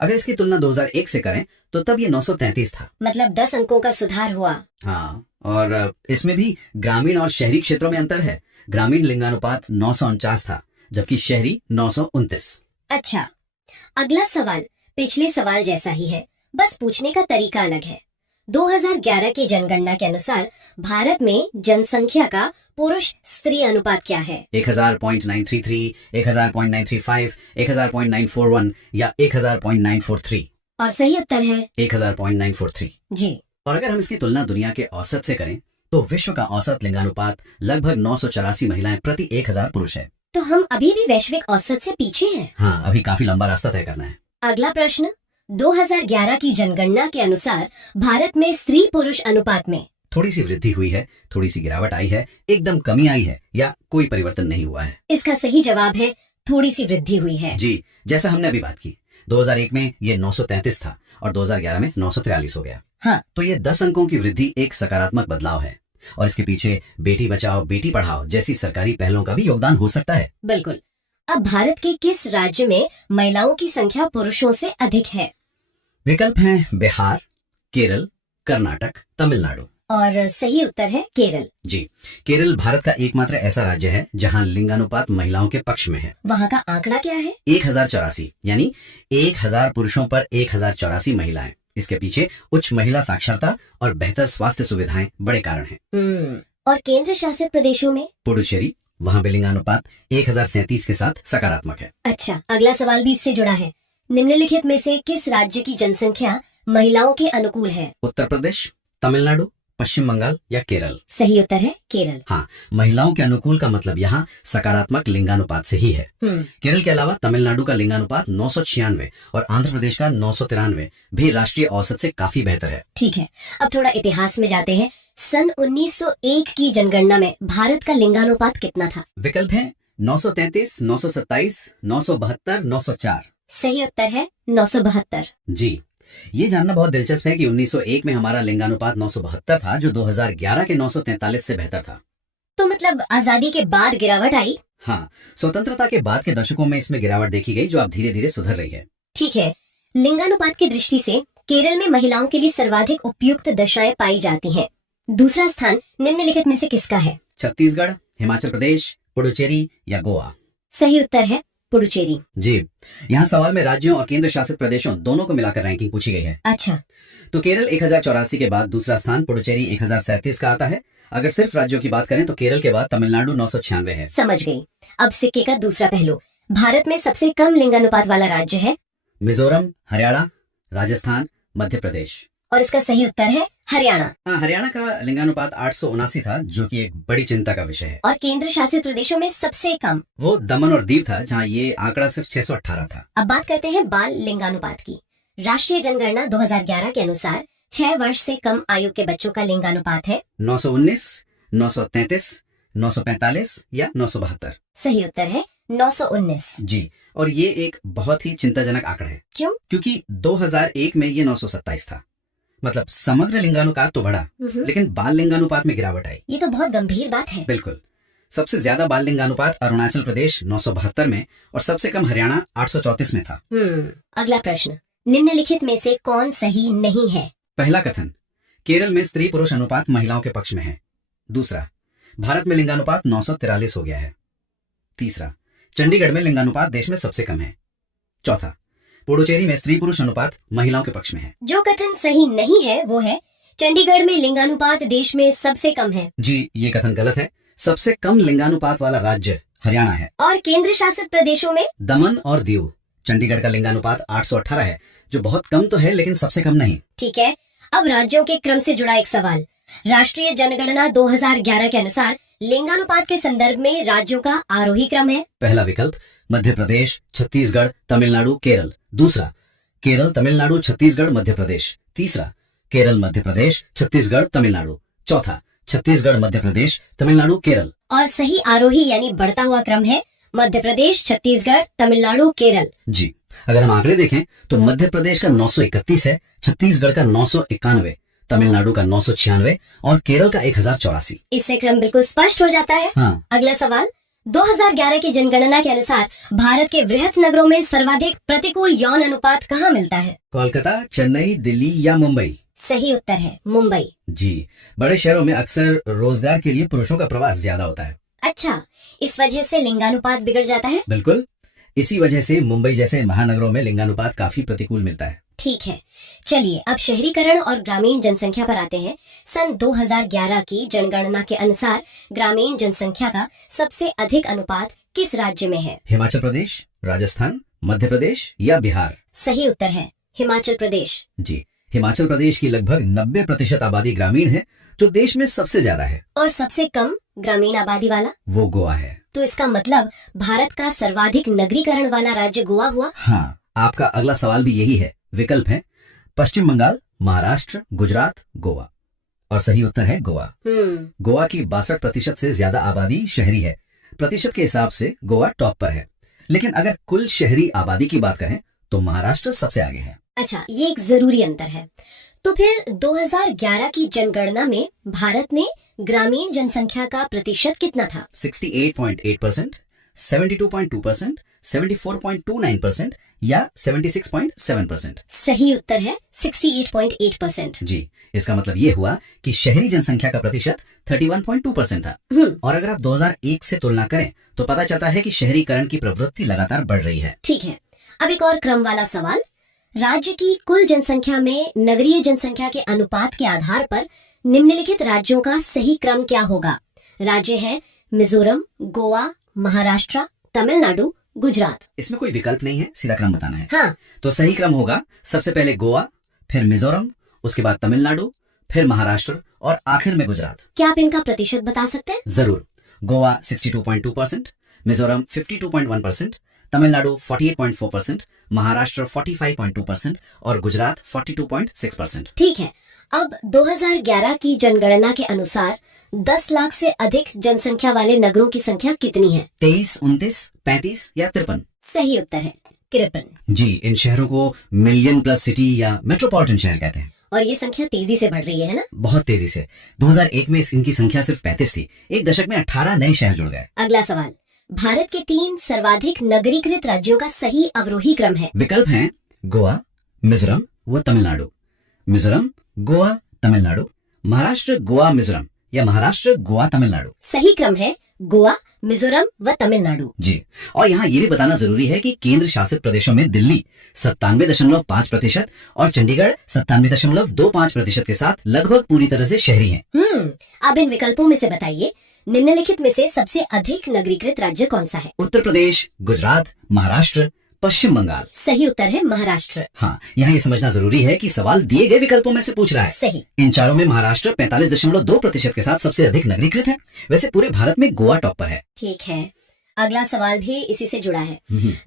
अगर इसकी तुलना 2001 से करें तो तब ये 933 था। मतलब 10 अंकों का सुधार हुआ। हाँ, और इसमें भी ग्रामीण और शहरी क्षेत्रों में अंतर है। ग्रामीण लिंगानुपात 949 था, जबकि शहरी 929। अच्छा, अगला सवाल पिछले सवाल जैसा ही है, बस पूछने का तरीका अलग है। 2011 की जनगणना के अनुसार भारत में जनसंख्या का पुरुष स्त्री अनुपात क्या है? 1000.933, 1000.935, 1000.941 या 1000.943। और सही उत्तर है 1000.943। जी। और अगर हम इसकी तुलना दुनिया के औसत से करें तो विश्व का औसत लिंगानुपात लगभग 984 महिलाएं प्रति 1000 पुरुष है। तो हम अभी भी वैश्विक औसत से पीछे हैं। हाँ, अभी काफी लंबा रास्ता तय करना है। अगला प्रश्न, 2011 की जनगणना के अनुसार भारत में स्त्री पुरुष अनुपात में थोड़ी सी वृद्धि हुई है, थोड़ी सी गिरावट आई है, एकदम कमी आई है, या कोई परिवर्तन नहीं हुआ है? इसका सही जवाब है थोड़ी सी वृद्धि हुई है। जी, जैसा हमने अभी बात की, 2001 में ये 933 था और 2011 में 943 हो गया। हाँ। तो ये 10 अंकों की वृद्धि एक सकारात्मक बदलाव है, और इसके पीछे बेटी बचाओ बेटी पढ़ाओ जैसी सरकारी पहलों का भी योगदान हो सकता है। बिल्कुल। अब भारत के किस राज्य में महिलाओं की संख्या पुरुषों से अधिक है? विकल्प हैं बिहार, केरल, कर्नाटक, तमिलनाडु। और सही उत्तर है केरल। जी, केरल भारत का एकमात्र ऐसा राज्य है जहां लिंगानुपात महिलाओं के पक्ष में है। वहाँ का आंकड़ा क्या है? 1084, यानी 1000 पुरुषों पर 1084 महिलाएं। इसके पीछे उच्च महिला साक्षरता और बेहतर स्वास्थ्य सुविधाएं बड़े कारण हैं। और केंद्र शासित प्रदेशों में? पुडुचेरी, वहाँ पे लिंगानुपात 1037 के साथ सकारात्मक है। अच्छा, अगला सवाल भी इससे जुड़ा है। निम्नलिखित में से किस राज्य की जनसंख्या महिलाओं के अनुकूल है? उत्तर प्रदेश, तमिलनाडु, पश्चिम बंगाल या केरल? सही उत्तर है केरल। हाँ, महिलाओं के अनुकूल का मतलब यहाँ सकारात्मक लिंगानुपात से ही है। केरल के अलावा तमिलनाडु का लिंगानुपात 996 और आंध्र प्रदेश का 993 भी राष्ट्रीय औसत से काफी बेहतर है। ठीक है, अब थोड़ा इतिहास में जाते हैं। सन 1901 की जनगणना में भारत का लिंगानुपात कितना था? विकल्प है 933, 927, 972, 904। सही उत्तर है 972। जी, ये जानना बहुत दिलचस्प है कि 1901 में हमारा लिंगानुपात 972 था, जो 2011 के 943 से बेहतर था। तो मतलब आजादी के बाद गिरावट आई? हाँ, स्वतंत्रता के बाद के दशकों में इसमें गिरावट देखी गई, जो अब धीरे धीरे सुधर रही है। ठीक है, लिंगानुपात की दृष्टि से केरल में महिलाओं के लिए सर्वाधिक उपयुक्त दशाएं पाई जाती हैं। दूसरा स्थान निम्नलिखित में से किसका है? छत्तीसगढ़, हिमाचल प्रदेश, पुडुचेरी या गोवा? सही उत्तर है पुडुचेरी। जी, यहाँ सवाल में राज्यों और केंद्र शासित प्रदेशों दोनों को मिलाकर रैंकिंग पूछी गई है। अच्छा, तो केरल 1084 के बाद दूसरा स्थान, पुडुचेरी 1037 का आता है। अगर सिर्फ राज्यों की बात करें तो केरल के बाद तमिलनाडु 996 है। समझ गई। अब सिक्के का दूसरा पहलू, भारत में सबसे कम लिंगानुपात वाला राज्य है मिजोरम, हरियाणा, राजस्थान, मध्य प्रदेश। और इसका सही उत्तर है हरियाणा। हाँ, हरियाणा का लिंगानुपात 879 था, जो कि एक बड़ी चिंता का विषय है। और केंद्र शासित प्रदेशों में सबसे कम वो दमन और दीव था, जहाँ ये आंकड़ा सिर्फ 618 था। अब बात करते हैं बाल लिंगानुपात की। राष्ट्रीय जनगणना 2011 के अनुसार 6 वर्ष से कम आयु के बच्चों का लिंगानुपात है 919, 933, 945 या 972। सही उत्तर है 919। जी, और ये एक बहुत ही चिंताजनक आंकड़ा है। क्यों? क्योंकि 2001 में ये 927 था। मतलब समग्र लिंगानुपात तो बढ़ा, लेकिन बाल लिंगानुपात में गिरावट आई। ये तो बहुत गंभीर बात है। बिल्कुल। सबसे ज्यादा बाल लिंगानुपात अरुणाचल प्रदेश 972 में और सबसे कम हरियाणा 834 में था। अगला प्रश्न, निम्नलिखित में से कौन सही नहीं है? पहला कथन, केरल में स्त्री पुरुष अनुपात महिलाओं के पक्ष में है। दूसरा, भारत में लिंगानुपात 943 हो गया है। तीसरा, चंडीगढ़ में लिंगानुपात देश में सबसे कम है। चौथा, पुडुचेरी में स्त्री पुरुष अनुपात महिलाओं के पक्ष में है। जो कथन सही नहीं है वो है चंडीगढ़ में लिंगानुपात देश में सबसे कम है। जी, ये कथन गलत है। सबसे कम लिंगानुपात वाला राज्य हरियाणा है। और केंद्र शासित प्रदेशों में दमन और दीव। चंडीगढ़ का लिंगानुपात 818 है, जो बहुत कम तो है लेकिन सबसे कम नहीं। ठीक है, अब राज्यों के क्रम से जुड़ा एक सवाल। राष्ट्रीय जनगणना 2011 के अनुसार लिंगानुपात के संदर्भ में राज्यों का आरोही क्रम है। पहला विकल्प मध्य प्रदेश, छत्तीसगढ़, तमिलनाडु, केरल। दूसरा, केरल, तमिलनाडु, छत्तीसगढ़, मध्य प्रदेश। तीसरा, केरल, मध्य प्रदेश, छत्तीसगढ़, तमिलनाडु। चौथा, छत्तीसगढ़, मध्य प्रदेश, तमिलनाडु, केरल। और सही आरोही यानी बढ़ता हुआ क्रम है मध्य प्रदेश, छत्तीसगढ़, तमिलनाडु, केरल। जी, अगर हम आंकड़े देखें तो मध्य प्रदेश का 931 है, छत्तीसगढ़ का 991, तमिलनाडु का 996 और केरल का 1084। इससे क्रम बिल्कुल स्पष्ट हो जाता है। हाँ। अगला सवाल, 2011 की जनगणना के अनुसार भारत के वृहत नगरों में सर्वाधिक प्रतिकूल यौन अनुपात कहाँ मिलता है? कोलकाता, चेन्नई, दिल्ली या मुंबई? सही उत्तर है मुंबई। जी, बड़े शहरों में अक्सर रोजगार के लिए पुरुषों का प्रवास ज्यादा होता है। अच्छा, इस वजह से लिंगानुपात बिगड़ जाता है? बिल्कुल, इसी वजह से मुंबई जैसे महानगरों में लिंगानुपात काफी प्रतिकूल मिलता है। ठीक है, चलिए अब शहरीकरण और ग्रामीण जनसंख्या पर आते हैं। सन 2011 की जनगणना के अनुसार ग्रामीण जनसंख्या का सबसे अधिक अनुपात किस राज्य में है? हिमाचल प्रदेश, राजस्थान, मध्य प्रदेश या बिहार? सही उत्तर है हिमाचल प्रदेश। जी, हिमाचल प्रदेश की लगभग 90% आबादी ग्रामीण है, जो देश में सबसे ज्यादा है। और सबसे कम ग्रामीण आबादी वाला? वो गोवा है। तो इसका मतलब भारत का सर्वाधिक नगरीकरण वाला राज्य गोवा हुआ। हाँ, आपका अगला सवाल भी यही है। विकल्प है पश्चिम बंगाल, महाराष्ट्र, गुजरात, गोवा। और सही उत्तर है गोवा। गोवा की 62% से ज्यादा आबादी शहरी है। प्रतिशत के हिसाब से गोवा टॉप पर है, लेकिन अगर कुल शहरी आबादी की बात करें तो महाराष्ट्र सबसे आगे है। अच्छा, ये एक जरूरी अंतर है। तो फिर 2011 की जनगणना में भारत में ग्रामीण जनसंख्या का प्रतिशत कितना था? 68.8%, 72.2%, 74.29% या 76.7%? सही उत्तर है 68.8%। जी, इसका मतलब ये हुआ कि शहरी जनसंख्या का प्रतिशत 31.2% था। और अगर आप 2001 से तुलना करें तो पता चलता है कि शहरीकरण की प्रवृत्ति लगातार बढ़ रही है। ठीक है, अब एक और क्रम वाला सवाल। राज्य की कुल जनसंख्या में नगरीय जनसंख्या के अनुपात के आधार पर निम्नलिखित राज्यों का सही क्रम क्या होगा? राज्य है मिजोरम, गोवा, महाराष्ट्र, तमिलनाडु, गुजरात। इसमें कोई विकल्प नहीं है, सीधा क्रम बताना है। हाँ। तो सही क्रम होगा सबसे पहले गोवा, फिर मिजोरम, उसके बाद तमिलनाडु, फिर महाराष्ट्र और आखिर में गुजरात। क्या आप इनका प्रतिशत बता सकते हैं? जरूर। गोवा 62.2%, मिजोरम 52.1%, तमिलनाडु 48.4%, महाराष्ट्र 45.2% और गुजरात 42.6%। ठीक है, अब 2011 की जनगणना के अनुसार 10 लाख से अधिक जनसंख्या वाले नगरों की संख्या कितनी है? 23, 29, 35 या 53? सही उत्तर है 53। जी, इन शहरों को मिलियन प्लस सिटी या मेट्रोपॉलिटन शहर कहते हैं। और ये संख्या तेजी से बढ़ रही है ना? बहुत तेजी से। 2001 में इनकी संख्या सिर्फ 35 थी। एक दशक में 18 नए शहर जुड़ गए। अगला सवाल, भारत के 3 सर्वाधिक नगरीकृत राज्यों का सही अवरोही क्रम है? विकल्प हैं गोवा, मिजोरम व तमिलनाडु। मिजोरम, गोवा, तमिलनाडु, महाराष्ट्र, गोवा, मिजोरम या महाराष्ट्र, गोवा, तमिलनाडु। सही क्रम है गोवा, मिजोरम व तमिलनाडु। जी, और यहाँ ये भी बताना जरूरी है कि केंद्र शासित प्रदेशों में दिल्ली 97.5% और चंडीगढ़ 97.25% के साथ लगभग पूरी तरह से शहरी हैं। अब इन विकल्पों में से बताइए, निम्नलिखित में से सबसे अधिक नगरीकृत राज्य कौन सा है? उत्तर प्रदेश, गुजरात, महाराष्ट्र, पश्चिम बंगाल। सही उत्तर है महाराष्ट्र। हाँ, यहाँ ये समझना जरूरी है कि सवाल दिए गए विकल्पों में से पूछ रहा है। सही। इन चारों में महाराष्ट्र 45.2% के साथ सबसे अधिक नगरीकृत है। वैसे पूरे भारत में गोवा टॉप पर है। ठीक है, अगला सवाल भी इसी से जुड़ा है।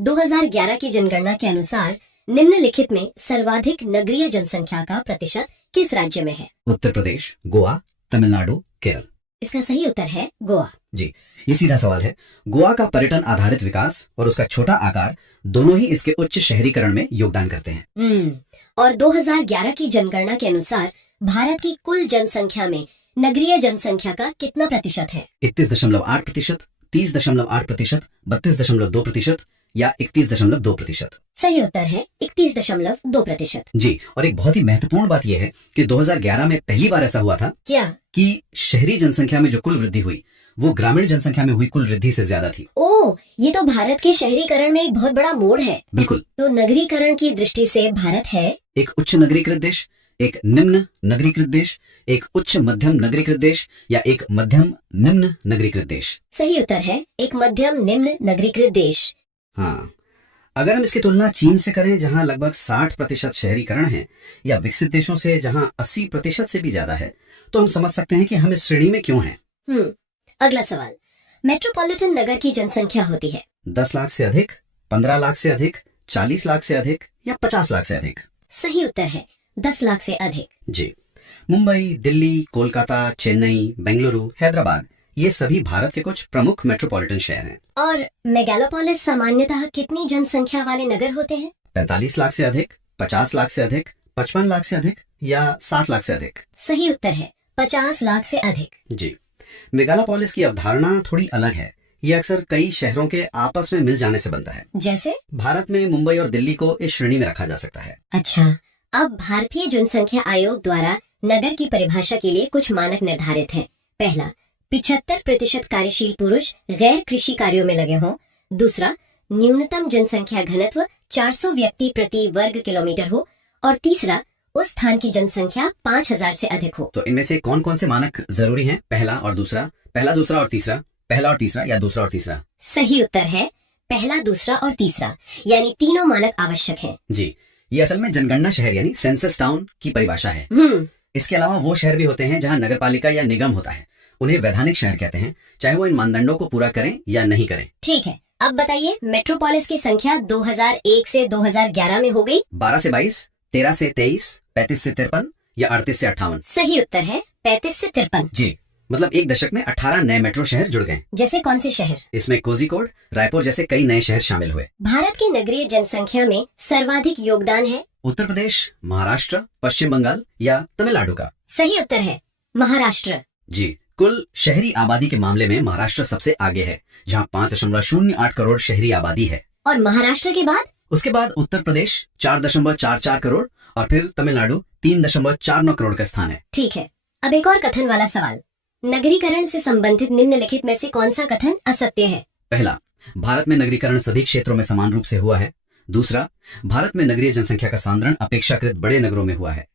2011 की जनगणना के अनुसार निम्नलिखित में सर्वाधिक नगरीय जनसंख्या का प्रतिशत किस राज्य में है? उत्तर प्रदेश, गोवा, तमिलनाडु, केरल। इसका सही उत्तर है गोवा। जी, ये सीधा सवाल है। गोवा का पर्यटन आधारित विकास और उसका छोटा आकार दोनों ही इसके उच्च शहरीकरण में योगदान करते हैं। और 2011 की जनगणना के अनुसार भारत की कुल जनसंख्या में नगरीय जनसंख्या का कितना प्रतिशत है? 31.8%, 30.8%, 32.2% या 31.2%। सही उत्तर है 31.2%। जी, और एक बहुत ही महत्वपूर्ण बात यह है कि 2011 में पहली बार ऐसा हुआ था क्या कि शहरी जनसंख्या में जो कुल वृद्धि हुई वो ग्रामीण जनसंख्या में हुई कुल वृद्धि से ज्यादा थी। ओह, ये तो भारत के शहरीकरण में एक बहुत बड़ा मोड़ है। बिल्कुल। तो नगरीकरण की दृष्टि से भारत है एक उच्च नगरीकृत देश, एक निम्न नगरीकृत देश, एक उच्च मध्यम नगरीकृत देश या एक मध्यम निम्न नगरीकृत देश। सही उत्तर है एक मध्यम निम्न नगरीकृत देश। हाँ, अगर हम इसकी तुलना चीन से करें जहां लगभग 60% शहरीकरण है, या विकसित देशों से जहां 80% से भी ज्यादा है, तो हम समझ सकते हैं कि हम इस श्रेणी में क्यों हैं। अगला सवाल, मेट्रोपॉलिटन नगर की जनसंख्या होती है 10 लाख से अधिक, 15 लाख से अधिक, 40 लाख से अधिक या 50 लाख से अधिक। सही उत्तर है 10 लाख से अधिक। जी, मुंबई, दिल्ली, कोलकाता, चेन्नई, बेंगलुरु, हैदराबाद, ये सभी भारत के कुछ प्रमुख मेट्रोपॉलिटन शहर हैं। और मेगालोपोलिस सामान्यतः कितनी जनसंख्या वाले नगर होते हैं? 45 लाख से अधिक, 50 लाख से अधिक, 55 लाख से अधिक या 60 लाख से अधिक। सही उत्तर है 50 लाख से अधिक। जी, मेगालोपोलिस की अवधारणा थोड़ी अलग है। ये अक्सर कई शहरों के आपस में मिल जाने से बनता है। जैसे भारत में मुंबई और दिल्ली को इस श्रेणी में रखा जा सकता है। अच्छा, अब भारतीय जनसंख्या आयोग द्वारा नगर की परिभाषा के लिए कुछ मानक निर्धारित हैं। पहला, 75% कार्यशील पुरुष गैर कृषि कार्यों में लगे हों। दूसरा, न्यूनतम जनसंख्या घनत्व 400 व्यक्ति प्रति वर्ग किलोमीटर हो। और तीसरा, उस स्थान की जनसंख्या 5000 से अधिक हो। तो इनमें से कौन कौन से मानक जरूरी हैं? पहला, दूसरा और तीसरा, पहला और तीसरा या दूसरा और तीसरा? सही उत्तर है पहला, दूसरा और तीसरा, यानी तीनों मानक आवश्यक हैं। जी, ये असल में जनगणना शहर यानी सेंसस टाउन की परिभाषा है। इसके अलावा वो शहर भी होते हैं जहाँ नगरपालिका या निगम होता है, उन्हें वैधानिक शहर कहते हैं, चाहे वो इन मानदंडों को पूरा करें या नहीं करें। ठीक है, अब बताइए मेट्रोपोलिस की संख्या 2001 से 2011 में हो गई 12 से 22, 13 से 23, 35 से 53 या 38 से 58। सही उत्तर है 35 से 53। जी, मतलब एक दशक में 18 नए मेट्रो शहर जुड़ गए। जैसे कौन से शहर? इसमें कोझिकोड, रायपुर जैसे कई नए शहर शामिल हुए। भारत की नगरीय जनसंख्या में सर्वाधिक योगदान है उत्तर प्रदेश, महाराष्ट्र, पश्चिम बंगाल या तमिलनाडु का। सही उत्तर है महाराष्ट्र। जी, कुल शहरी आबादी के मामले में महाराष्ट्र सबसे आगे है, जहां 5.08 करोड़ शहरी आबादी है। और महाराष्ट्र के बाद? उसके बाद उत्तर प्रदेश 4.44 करोड़ और फिर तमिलनाडु 3.49 करोड़ का स्थान है। ठीक है, अब एक और कथन वाला सवाल। नगरीकरण से संबंधित निम्नलिखित में से कौन सा कथन असत्य है? पहला, भारत में नगरीकरण सभी क्षेत्रों में समान रूप से हुआ है। दूसरा, भारत में नगरीय जनसंख्या का सांद्रण अपेक्षाकृत बड़े नगरों में हुआ है।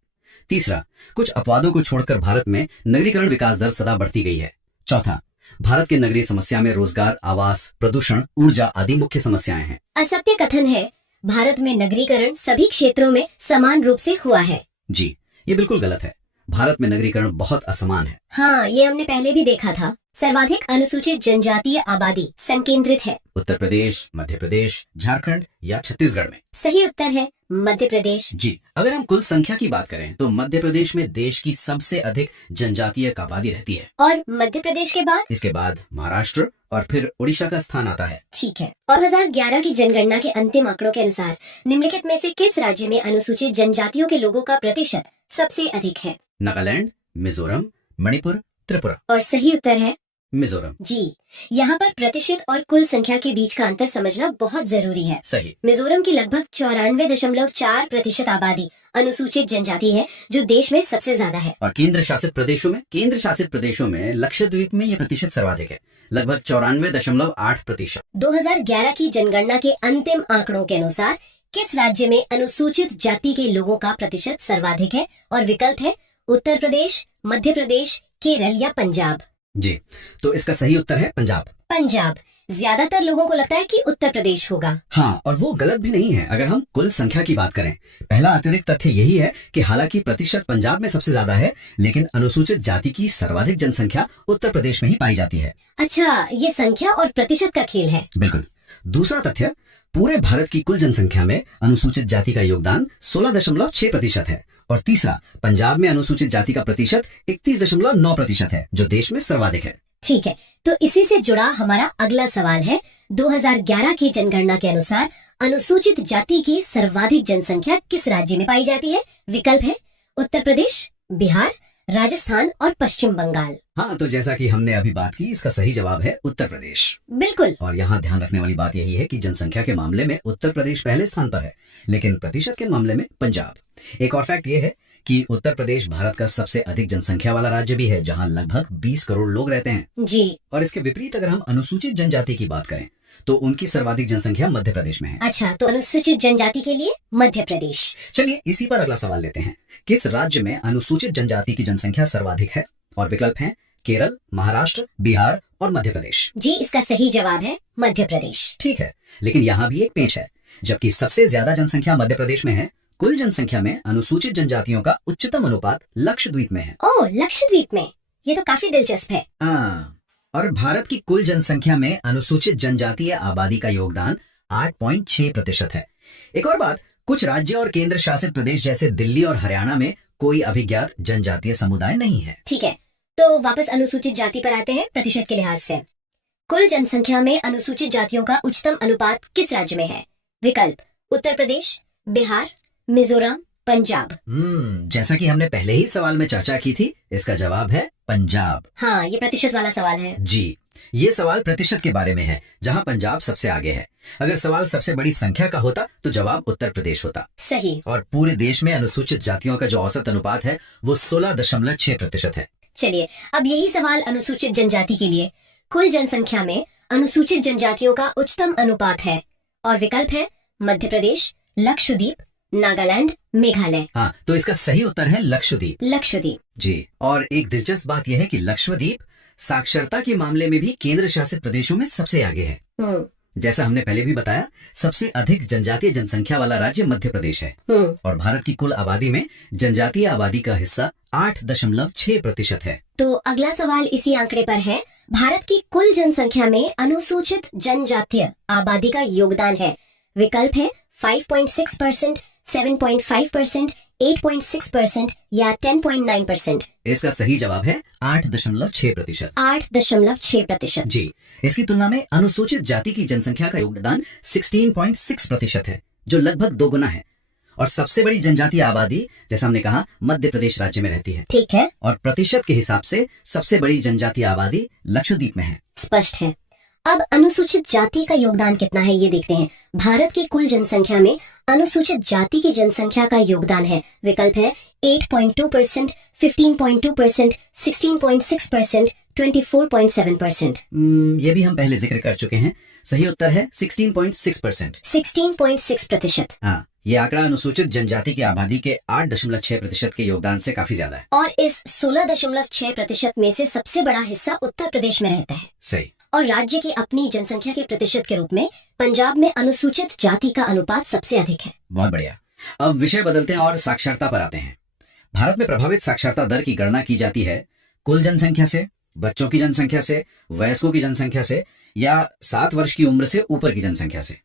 तीसरा, कुछ अपवादों को छोड़कर भारत में नगरीकरण विकास दर सदा बढ़ती गई है। चौथा, भारत के नगरीय समस्या में रोजगार, आवास, प्रदूषण, ऊर्जा आदि मुख्य समस्याएं हैं। असत्य कथन है भारत में नगरीकरण सभी क्षेत्रों में समान रूप से हुआ है। जी, ये बिल्कुल गलत है। भारत में नगरीकरण बहुत असमान है। हाँ, ये हमने पहले भी देखा था। सर्वाधिक अनुसूचित जनजातीय आबादी संकेंद्रित है उत्तर प्रदेश, मध्य प्रदेश, झारखंड या छत्तीसगढ़ में। सही उत्तर है मध्य प्रदेश। जी, अगर हम कुल संख्या की बात करें तो मध्य प्रदेश में देश की सबसे अधिक जनजातीय आबादी रहती है। और मध्य प्रदेश के बाद? इसके बाद महाराष्ट्र और फिर उड़ीसा का स्थान आता है। ठीक है, और 2011 की जनगणना के अंतिम आंकड़ों के अनुसार निम्नलिखित में से किस राज्य में अनुसूचित जनजातियों के लोगों का प्रतिशत सबसे अधिक है? नागालैंड, मिजोरम, मणिपुर, त्रिपुरा। और सही उत्तर है मिजोरम। जी, यहाँ पर प्रतिशत और कुल संख्या के बीच का अंतर समझना बहुत जरूरी है। सही। मिजोरम की लगभग 94.4% आबादी अनुसूचित जनजाति है, जो देश में सबसे ज्यादा है। और केंद्र शासित प्रदेशों में लक्षद्वीप में ये प्रतिशत सर्वाधिक है, लगभग 94.8%। 2011 की जनगणना के अंतिम आंकड़ों के अनुसार किस राज्य में अनुसूचित जाति के लोगों का प्रतिशत सर्वाधिक है? और विकल्प है उत्तर प्रदेश, मध्य प्रदेश, केरल या पंजाब। जी, तो इसका सही उत्तर है पंजाब। पंजाब। ज्यादातर लोगों को लगता है कि उत्तर प्रदेश होगा। हाँ, और वो गलत भी नहीं है अगर हम कुल संख्या की बात करें। पहला अतिरिक्त तथ्य यही है कि हालांकि प्रतिशत पंजाब में सबसे ज्यादा है, लेकिन अनुसूचित जाति की सर्वाधिक जनसंख्या उत्तर प्रदेश में ही पाई जाती है। अच्छा, ये संख्या और प्रतिशत का खेल है। बिल्कुल। दूसरा तथ्य, पूरे भारत की कुल जनसंख्या में अनुसूचित जाति का योगदान 16.6% है। और तीसरा, पंजाब में अनुसूचित जाति का प्रतिशत 31.9% है, जो देश में सर्वाधिक है। ठीक है, तो इसी से जुड़ा हमारा अगला सवाल है, 2011 की जनगणना के अनुसार अनुसूचित जाति की सर्वाधिक जनसंख्या किस राज्य में पाई जाती है? विकल्प है उत्तर प्रदेश, बिहार, राजस्थान और पश्चिम बंगाल। हाँ, तो जैसा कि हमने अभी बात की, इसका सही जवाब है उत्तर प्रदेश। बिल्कुल। और यहाँ ध्यान रखने वाली बात यही है कि जनसंख्या के मामले में उत्तर प्रदेश पहले स्थान पर है, लेकिन प्रतिशत के मामले में पंजाब। एक और फैक्ट ये है कि उत्तर प्रदेश भारत का सबसे अधिक जनसंख्या वाला राज्य भी है, जहाँ लगभग 20 करोड़ लोग रहते हैं। जी। और इसके विपरीत अगर हम अनुसूचित जनजाति की बात करें तो उनकी सर्वाधिक जनसंख्या मध्य प्रदेश में है। अच्छा, तो अनुसूचित जनजाति के लिए मध्य प्रदेश। चलिए इसी पर अगला सवाल लेते हैं। किस राज्य में अनुसूचित जनजाति की जनसंख्या सर्वाधिक है? और विकल्प हैं केरल, महाराष्ट्र, बिहार और मध्य प्रदेश। जी, इसका सही जवाब है मध्य प्रदेश। ठीक है, लेकिन यहाँ भी एक पेंच है। जबकि सबसे ज्यादा जनसंख्या मध्य प्रदेश में है, कुल जनसंख्या में अनुसूचित जनजातियों का उच्चतम अनुपात लक्षद्वीप में है। ओह, लक्षद्वीप में, ये तो काफी दिलचस्प है। और भारत की कुल जनसंख्या में अनुसूचित जनजातीय आबादी का योगदान 8.6% है। एक और बात, कुछ राज्य और केंद्र शासित प्रदेश जैसे दिल्ली और हरियाणा में कोई अभिज्ञात जनजातीय समुदाय नहीं है। ठीक है, तो वापस अनुसूचित जाति पर आते हैं प्रतिशत के लिहाज से। कुल जनसंख्या में अनुसूचित जातियों का उच्चतम अनुपात किस राज्य में है? विकल्प उत्तर प्रदेश, बिहार, मिजोरम, पंजाब। जैसा कि हमने पहले ही सवाल में चर्चा की थी, इसका जवाब है पंजाब। हाँ, ये प्रतिशत वाला सवाल है। जी, ये सवाल प्रतिशत के बारे में है, जहाँ पंजाब सबसे आगे है। अगर सवाल सबसे बड़ी संख्या का होता तो जवाब उत्तर प्रदेश होता। सही। और पूरे देश में अनुसूचित जातियों का जो औसत अनुपात है वो 16.6% है। चलिए, अब यही सवाल अनुसूचित जनजाति के लिए। कुल जनसंख्या में अनुसूचित जनजातियों का उच्चतम अनुपात है, और विकल्प है मध्य प्रदेश, लक्षद्वीप, नागालैंड, मेघालय। हाँ, तो इसका सही उत्तर है लक्षद्वीप। लक्षद्वीप। जी, और एक दिलचस्प बात यह है कि लक्षद्वीप साक्षरता के मामले में भी केंद्र शासित प्रदेशों में सबसे आगे है। जैसा हमने पहले भी बताया, सबसे अधिक जनजातीय जनसंख्या वाला राज्य मध्य प्रदेश है। और भारत की कुल आबादी में जनजातीय आबादी का हिस्सा 8.6% है। तो अगला सवाल इसी आंकड़े पर है। भारत की कुल जनसंख्या में अनुसूचित जनजातीय आबादी का योगदान है। विकल्प है 5.6%, 7.5%, 8.6% या 10.9%। इसका सही जवाब है 8.6%। 8.6%। जी, इसकी तुलना में अनुसूचित जाति की जनसंख्या का योगदान 16.6% है, जो लगभग 2 गुना है। और सबसे बड़ी जनजातीय आबादी, जैसा हमने कहा, मध्य प्रदेश राज्य में रहती है। ठीक है। और प्रतिशत के हिसाब से सबसे बड़ी जनजातीय आबादी लक्षद्वीप में है। स्पष्ट है। अब अनुसूचित जाति का योगदान कितना है ये देखते हैं। भारत की कुल जनसंख्या में अनुसूचित जाति की जनसंख्या का योगदान है। विकल्प है 8.2%, 15.2%, 16.6%, 24.7%। ये भी हम पहले जिक्र कर चुके हैं। सही उत्तर है 16.6%। 16.6%। हाँ, ये आंकड़ा अनुसूचित जनजाति की आबादी के 8.6% के योगदान से काफी ज्यादा है। और इस 16.6% में से सबसे बड़ा हिस्सा उत्तर प्रदेश में रहता है। सही। और राज्य की अपनी जनसंख्या के प्रतिशत के रूप में पंजाब में अनुसूचित जाति का अनुपात सबसे अधिक है। बहुत बढ़िया। अब विषय बदलते हैं और साक्षरता पर आते हैं। भारत में प्रभावित साक्षरता दर की गणना की जाती है कुल जनसंख्या से, बच्चों की जनसंख्या से, वयस्कों की जनसंख्या से, या 7 वर्ष की उम्र से ऊपर की जनसंख्या से।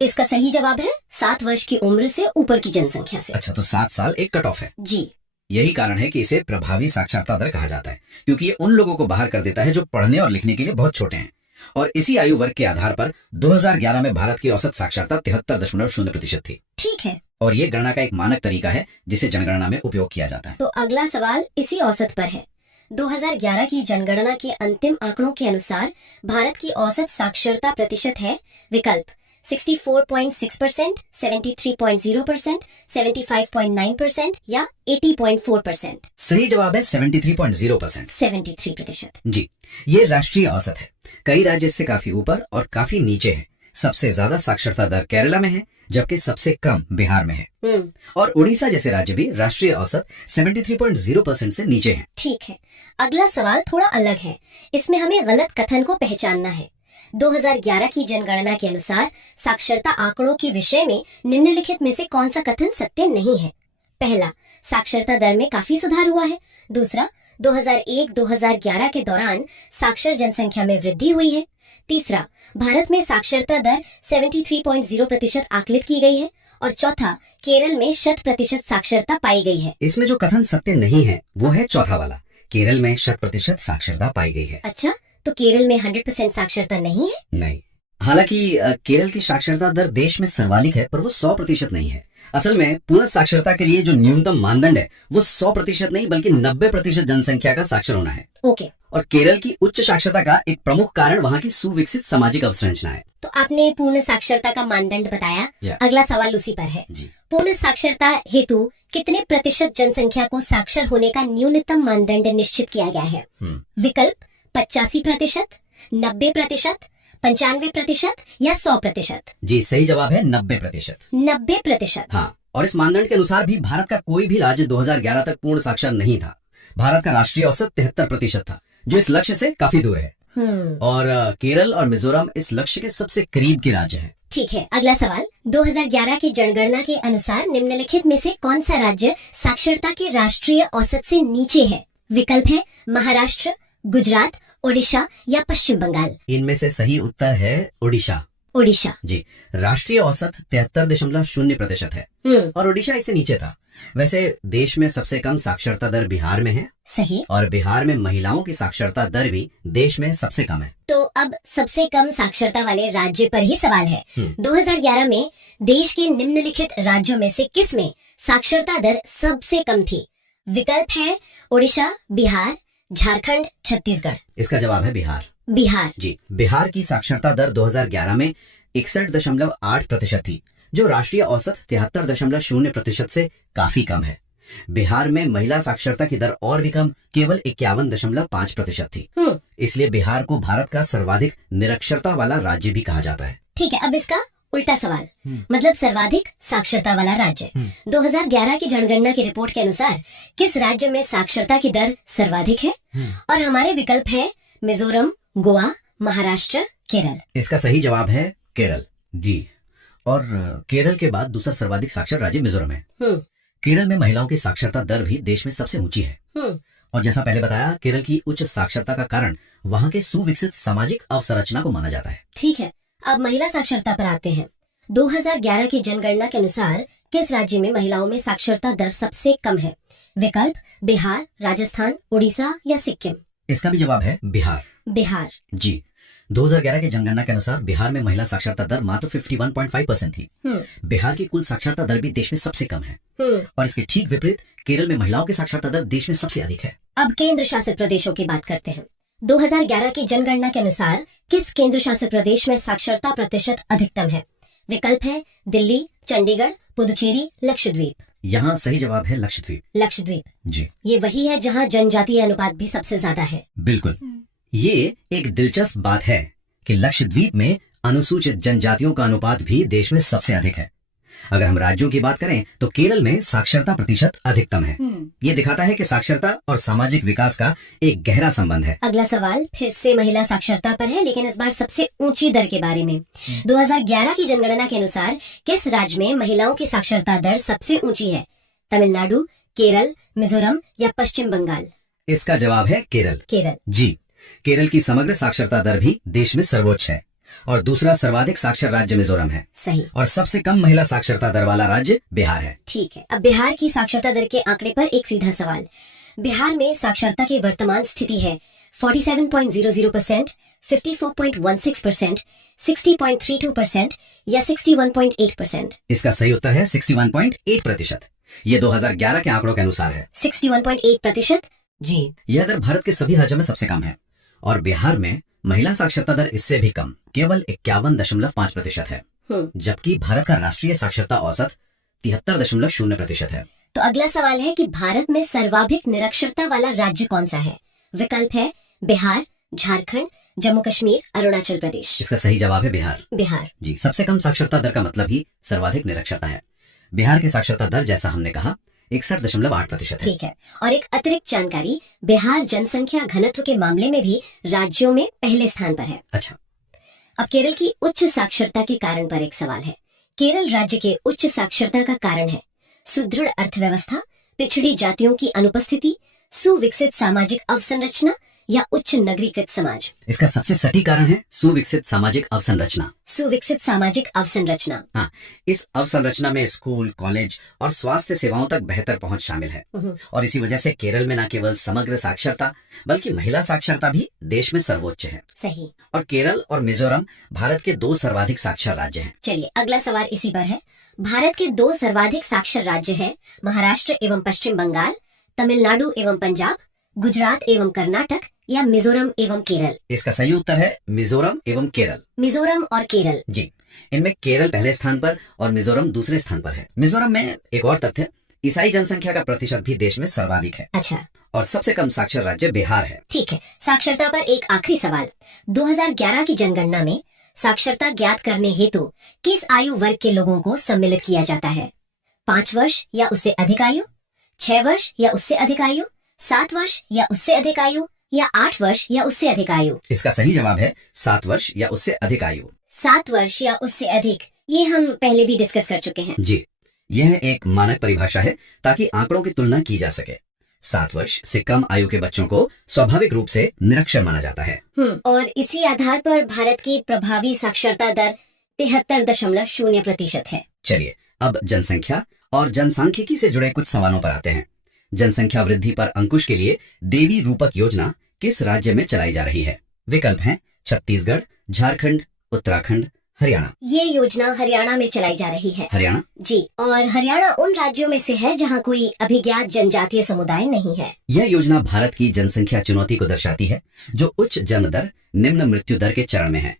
इसका सही जवाब है 7 वर्ष की उम्र से ऊपर की जनसंख्या से। अच्छा, तो 7 साल एक कट ऑफ है। जी, यही कारण है कि इसे प्रभावी साक्षरता दर कहा जाता है, क्योंकि ये उन लोगों को बाहर कर देता है जो पढ़ने और लिखने के लिए बहुत छोटे हैं। और इसी आयु वर्ग के आधार पर 2011 में भारत की औसत साक्षरता 73.0% थी। ठीक है। और ये गणना का एक मानक तरीका है जिसे जनगणना में उपयोग किया जाता है। तो अगला सवाल इसी औसत पर है। 2011 की जनगणना के अंतिम आंकड़ों के अनुसार भारत की औसत साक्षरता प्रतिशत है विकल्प 64.6%, 73.0%, 75.9% या 80.4%। सही जवाब है 73.0%। 73%। जी, ये राष्ट्रीय औसत है। कई राज्य इससे काफी ऊपर और काफी नीचे हैं। सबसे ज्यादा साक्षरता दर केरला में है, जबकि सबसे कम बिहार में है। और उड़ीसा जैसे राज्य भी राष्ट्रीय औसत 73.0% से नीचे हैं। ठीक है, अगला सवाल थोड़ा अलग है। इसमें हमें गलत कथन को पहचानना है। 2011 की जनगणना के अनुसार साक्षरता आंकड़ों के विषय में निम्नलिखित में से कौन सा कथन सत्य नहीं है? पहला, साक्षरता दर में काफी सुधार हुआ है। दूसरा, 2001-2011 के दौरान साक्षर जनसंख्या में वृद्धि हुई है। तीसरा, भारत में साक्षरता दर 73.0% आकलित की गई है। और चौथा, केरल में 100% साक्षरता पाई गई है। इसमें जो कथन सत्य नहीं है वो है चौथा वाला, केरल में 100% साक्षरता पाई गई है। अच्छा, तो केरल में 100% साक्षरता नहीं है? नहीं, हालांकि केरल की साक्षरता दर देश में सर्वाधिक है, पर वो 100% नहीं है। असल में पूर्ण साक्षरता के लिए जो न्यूनतम मानदंड है वो 100% नहीं बल्कि 90% जनसंख्या का साक्षर होना है। ओके। और केरल की उच्च साक्षरता का एक प्रमुख कारण वहाँ की सुविकसित सामाजिक अवसंरचना है। तो आपने पूर्ण साक्षरता का मानदंड बताया, अगला सवाल उसी पर है। पूर्ण साक्षरता हेतु कितने प्रतिशत जनसंख्या को साक्षर होने का न्यूनतम मानदंड निश्चित किया गया है? विकल्प 85%, 90%, 95% या 100%? जी, सही जवाब है 90%। 90%। हाँ, और इस मानदंड के अनुसार भी भारत का कोई भी राज्य 2011 तक पूर्ण साक्षर नहीं था। भारत का राष्ट्रीय औसत 73% था, जो इस लक्ष्य से काफी दूर है। और केरल और मिजोरम इस लक्ष्य के सबसे करीब के राज्य हैं। ठीक है, अगला सवाल। 2011 की जनगणना के अनुसार निम्नलिखित में से कौन सा राज्य साक्षरता के राष्ट्रीय औसत से नीचे है? विकल्प है महाराष्ट्र, गुजरात, ओडिशा या पश्चिम बंगाल। इनमें से सही उत्तर है ओडिशा। ओडिशा। जी, राष्ट्रीय औसत 73.0% है और ओडिशा इससे नीचे था। वैसे देश में सबसे कम साक्षरता दर बिहार में है। सही। और बिहार में महिलाओं की साक्षरता दर भी देश में सबसे कम है। तो अब सबसे कम साक्षरता वाले राज्य पर ही सवाल है। 2011 में देश के निम्नलिखित राज्यों में से किस में साक्षरता दर सबसे कम थी? विकल्प है ओडिशा, बिहार, झारखंड, छत्तीसगढ़। इसका जवाब है बिहार। बिहार। जी, बिहार की साक्षरता दर 2011 में 61.8% थी, जो राष्ट्रीय औसत 73.0% से काफी कम है। बिहार में महिला साक्षरता की दर और भी कम, केवल 51.5% थी। इसलिए बिहार को भारत का सर्वाधिक निरक्षरता वाला राज्य भी कहा जाता है। ठीक है, अब इसका उल्टा सवाल, मतलब सर्वाधिक साक्षरता वाला राज्य। 2011 की जनगणना की रिपोर्ट के अनुसार किस राज्य में साक्षरता की दर सर्वाधिक है? और हमारे विकल्प है मिजोरम, गोवा, महाराष्ट्र, केरल। इसका सही जवाब है केरल। जी, और केरल के बाद दूसरा सर्वाधिक साक्षर राज्य मिजोरम है। केरल में महिलाओं की साक्षरता दर भी देश में सबसे ऊंची है। और जैसा पहले बताया, केरल की उच्च साक्षरता का कारण वहाँ के सुविकसित सामाजिक अवसंरचना को माना जाता है। ठीक है, अब महिला साक्षरता पर आते हैं। 2011 की जनगणना के अनुसार किस राज्य में महिलाओं में साक्षरता दर सबसे कम है? विकल्प बिहार, राजस्थान, उड़ीसा या सिक्किम। इसका भी जवाब है बिहार। बिहार। जी, 2011 की जनगणना के अनुसार बिहार में महिला साक्षरता दर मात्र 51.5% थी। बिहार की कुल साक्षरता दर भी देश में सबसे कम है। और इसके ठीक विपरीत केरल में महिलाओं की साक्षरता दर देश में सबसे अधिक है। अब केंद्र शासित प्रदेशों की बात करते हैं। 2011 की जनगणना के अनुसार किस केंद्र शासित प्रदेश में साक्षरता प्रतिशत अधिकतम है? विकल्प है दिल्ली, चंडीगढ़, पुदुचेरी, लक्षद्वीप। यहाँ सही जवाब है लक्षद्वीप। लक्षद्वीप। जी, ये वही है जहाँ जनजातीय अनुपात भी सबसे ज्यादा है। बिल्कुल। ये एक दिलचस्प बात है कि लक्षद्वीप में अनुसूचित जनजातियों का अनुपात भी देश में सबसे अधिक है। अगर हम राज्यों की बात करें तो केरल में साक्षरता प्रतिशत अधिकतम है। ये दिखाता है कि साक्षरता और सामाजिक विकास का एक गहरा संबंध है। अगला सवाल फिर से महिला साक्षरता पर है, लेकिन इस बार सबसे ऊंची दर के बारे में। 2011 की जनगणना के अनुसार किस राज्य में महिलाओं की साक्षरता दर सबसे ऊंची है? तमिलनाडु, केरल, मिजोरम या पश्चिम बंगाल। इसका जवाब है केरल। केरल। जी, केरल की समग्र साक्षरता दर भी देश में सर्वोच्च है और दूसरा सर्वाधिक साक्षर राज्य मिजोरम है। सही। और सबसे कम महिला साक्षरता दर वाला राज्य बिहार है। ठीक है, अब बिहार की साक्षरता दर के आंकड़े पर एक सीधा सवाल। बिहार में साक्षरता की वर्तमान स्थिति है 47.00%, 54.16%, 60.32% या 61.8%। इसका सही उत्तर है 61.8%। ये 2011 के आंकड़ों के अनुसार है। 61.8% जी। यह दर भारत के सभी राज्यों में सबसे कम है और बिहार में महिला साक्षरता दर इससे भी कम, केवल 51.5% है, जबकि भारत का राष्ट्रीय साक्षरता औसत 73.0% है। तो अगला सवाल है कि भारत में सर्वाधिक निरक्षरता वाला राज्य कौन सा है? विकल्प है बिहार, झारखंड, जम्मू कश्मीर, अरुणाचल प्रदेश। इसका सही जवाब है बिहार। बिहार जी, सबसे कम साक्षरता दर का मतलब ही सर्वाधिक निरक्षरता है। बिहार की साक्षरता दर जैसा हमने कहा 61.8% है। ठीक है। और एक अतिरिक्त जानकारी, बिहार जनसंख्या घनत्व के मामले में भी राज्यों में पहले स्थान पर है। अच्छा, अब केरल की उच्च साक्षरता के कारण पर एक सवाल है। केरल राज्य के उच्च साक्षरता का कारण है सुदृढ़ अर्थव्यवस्था, पिछड़ी जातियों की अनुपस्थिति, सुविकसित सामाजिक अवसंरचना या उच्च नगरीकृत समाज। इसका सबसे सटीक कारण है सुविकसित सामाजिक अवसंरचना। सुविकसित सामाजिक अवसंरचना। हाँ, इस अवसंरचना में स्कूल, कॉलेज और स्वास्थ्य सेवाओं तक बेहतर पहुंच शामिल है और इसी वजह से केरल में न केवल समग्र साक्षरता बल्कि महिला साक्षरता भी देश में सर्वोच्च है। सही। और केरल और मिजोरम भारत के 2 सर्वाधिक साक्षर राज्य हैं। चलिए अगला सवाल इसी पर है। भारत के 2 सर्वाधिक साक्षर राज्य हैं महाराष्ट्र एवं पश्चिम बंगाल, तमिलनाडु एवं पंजाब, गुजरात एवं कर्नाटक या मिजोरम एवं केरल। इसका सही उत्तर है मिजोरम एवं केरल। मिजोरम और केरल। जी, इनमें केरल पहले स्थान पर और मिजोरम दूसरे स्थान पर है। मिजोरम में एक और तथ्य, ईसाई जनसंख्या का प्रतिशत भी देश में सर्वाधिक है। अच्छा। और सबसे कम साक्षर राज्य बिहार है। ठीक है। साक्षरता पर एक आखिरी सवाल। 2011 की जनगणना में साक्षरता ज्ञात करने हेतु किस आयु वर्ग के लोगों को सम्मिलित किया जाता है? 5 वर्ष या उससे अधिक आयु, 6 वर्ष या उससे अधिक आयु, 7 वर्ष या उससे अधिक आयु या 8 वर्ष या उससे अधिक आयु? इसका सही जवाब है 7 वर्ष या उससे अधिक आयु। 7 वर्ष या उससे अधिक, ये हम पहले भी डिस्कस कर चुके हैं। जी, यह एक मानक परिभाषा है ताकि आंकड़ों की तुलना की जा सके। 7 वर्ष से कम आयु के बच्चों को स्वाभाविक रूप से निरक्षर माना जाता है। और इसी आधार पर भारत की प्रभावी साक्षरता दर 73.0% है। चलिए अब जनसंख्या और जनसांख्यिकी से जुड़े कुछ सवालों पर आते हैं। जनसंख्या वृद्धि पर अंकुश के लिए देवी रूपक योजना किस राज्य में चलाई जा रही है? विकल्प हैं छत्तीसगढ़, झारखंड, उत्तराखंड, हरियाणा। ये योजना हरियाणा में चलाई जा रही है। हरियाणा? जी, और हरियाणा उन राज्यों में से है जहाँ कोई अभिज्ञात जनजातीय समुदाय नहीं है। यह योजना भारत की जनसंख्या चुनौती को दर्शाती है, जो उच्च जन्म दर, निम्न मृत्यु दर के चरण में है।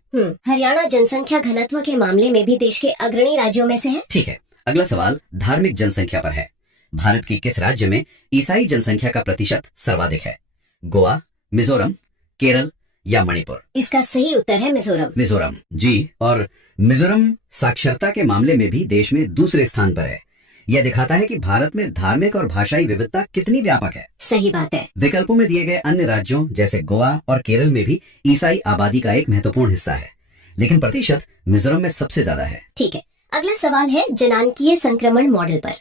हरियाणा जनसंख्या घनत्व के मामले में भी देश के अग्रणी राज्यों में से है। ठीक है, अगला सवाल धार्मिक जनसंख्या पर है। भारत के किस राज्य में ईसाई जनसंख्या का प्रतिशत सर्वाधिक है? गोवा, मिजोरम, केरल या मणिपुर? इसका सही उत्तर है मिजोरम। मिजोरम। जी, और मिजोरम साक्षरता के मामले में भी देश में दूसरे स्थान पर है। यह दिखाता है कि भारत में धार्मिक और भाषाई विविधता कितनी व्यापक है। सही बात है। विकल्पों में दिए गए अन्य राज्यों जैसे गोवा और केरल में भी ईसाई आबादी का एक महत्वपूर्ण हिस्सा है, लेकिन प्रतिशत मिजोरम में सबसे ज्यादा है। ठीक है, अगला सवाल है जनांकीय संक्रमण मॉडल पर।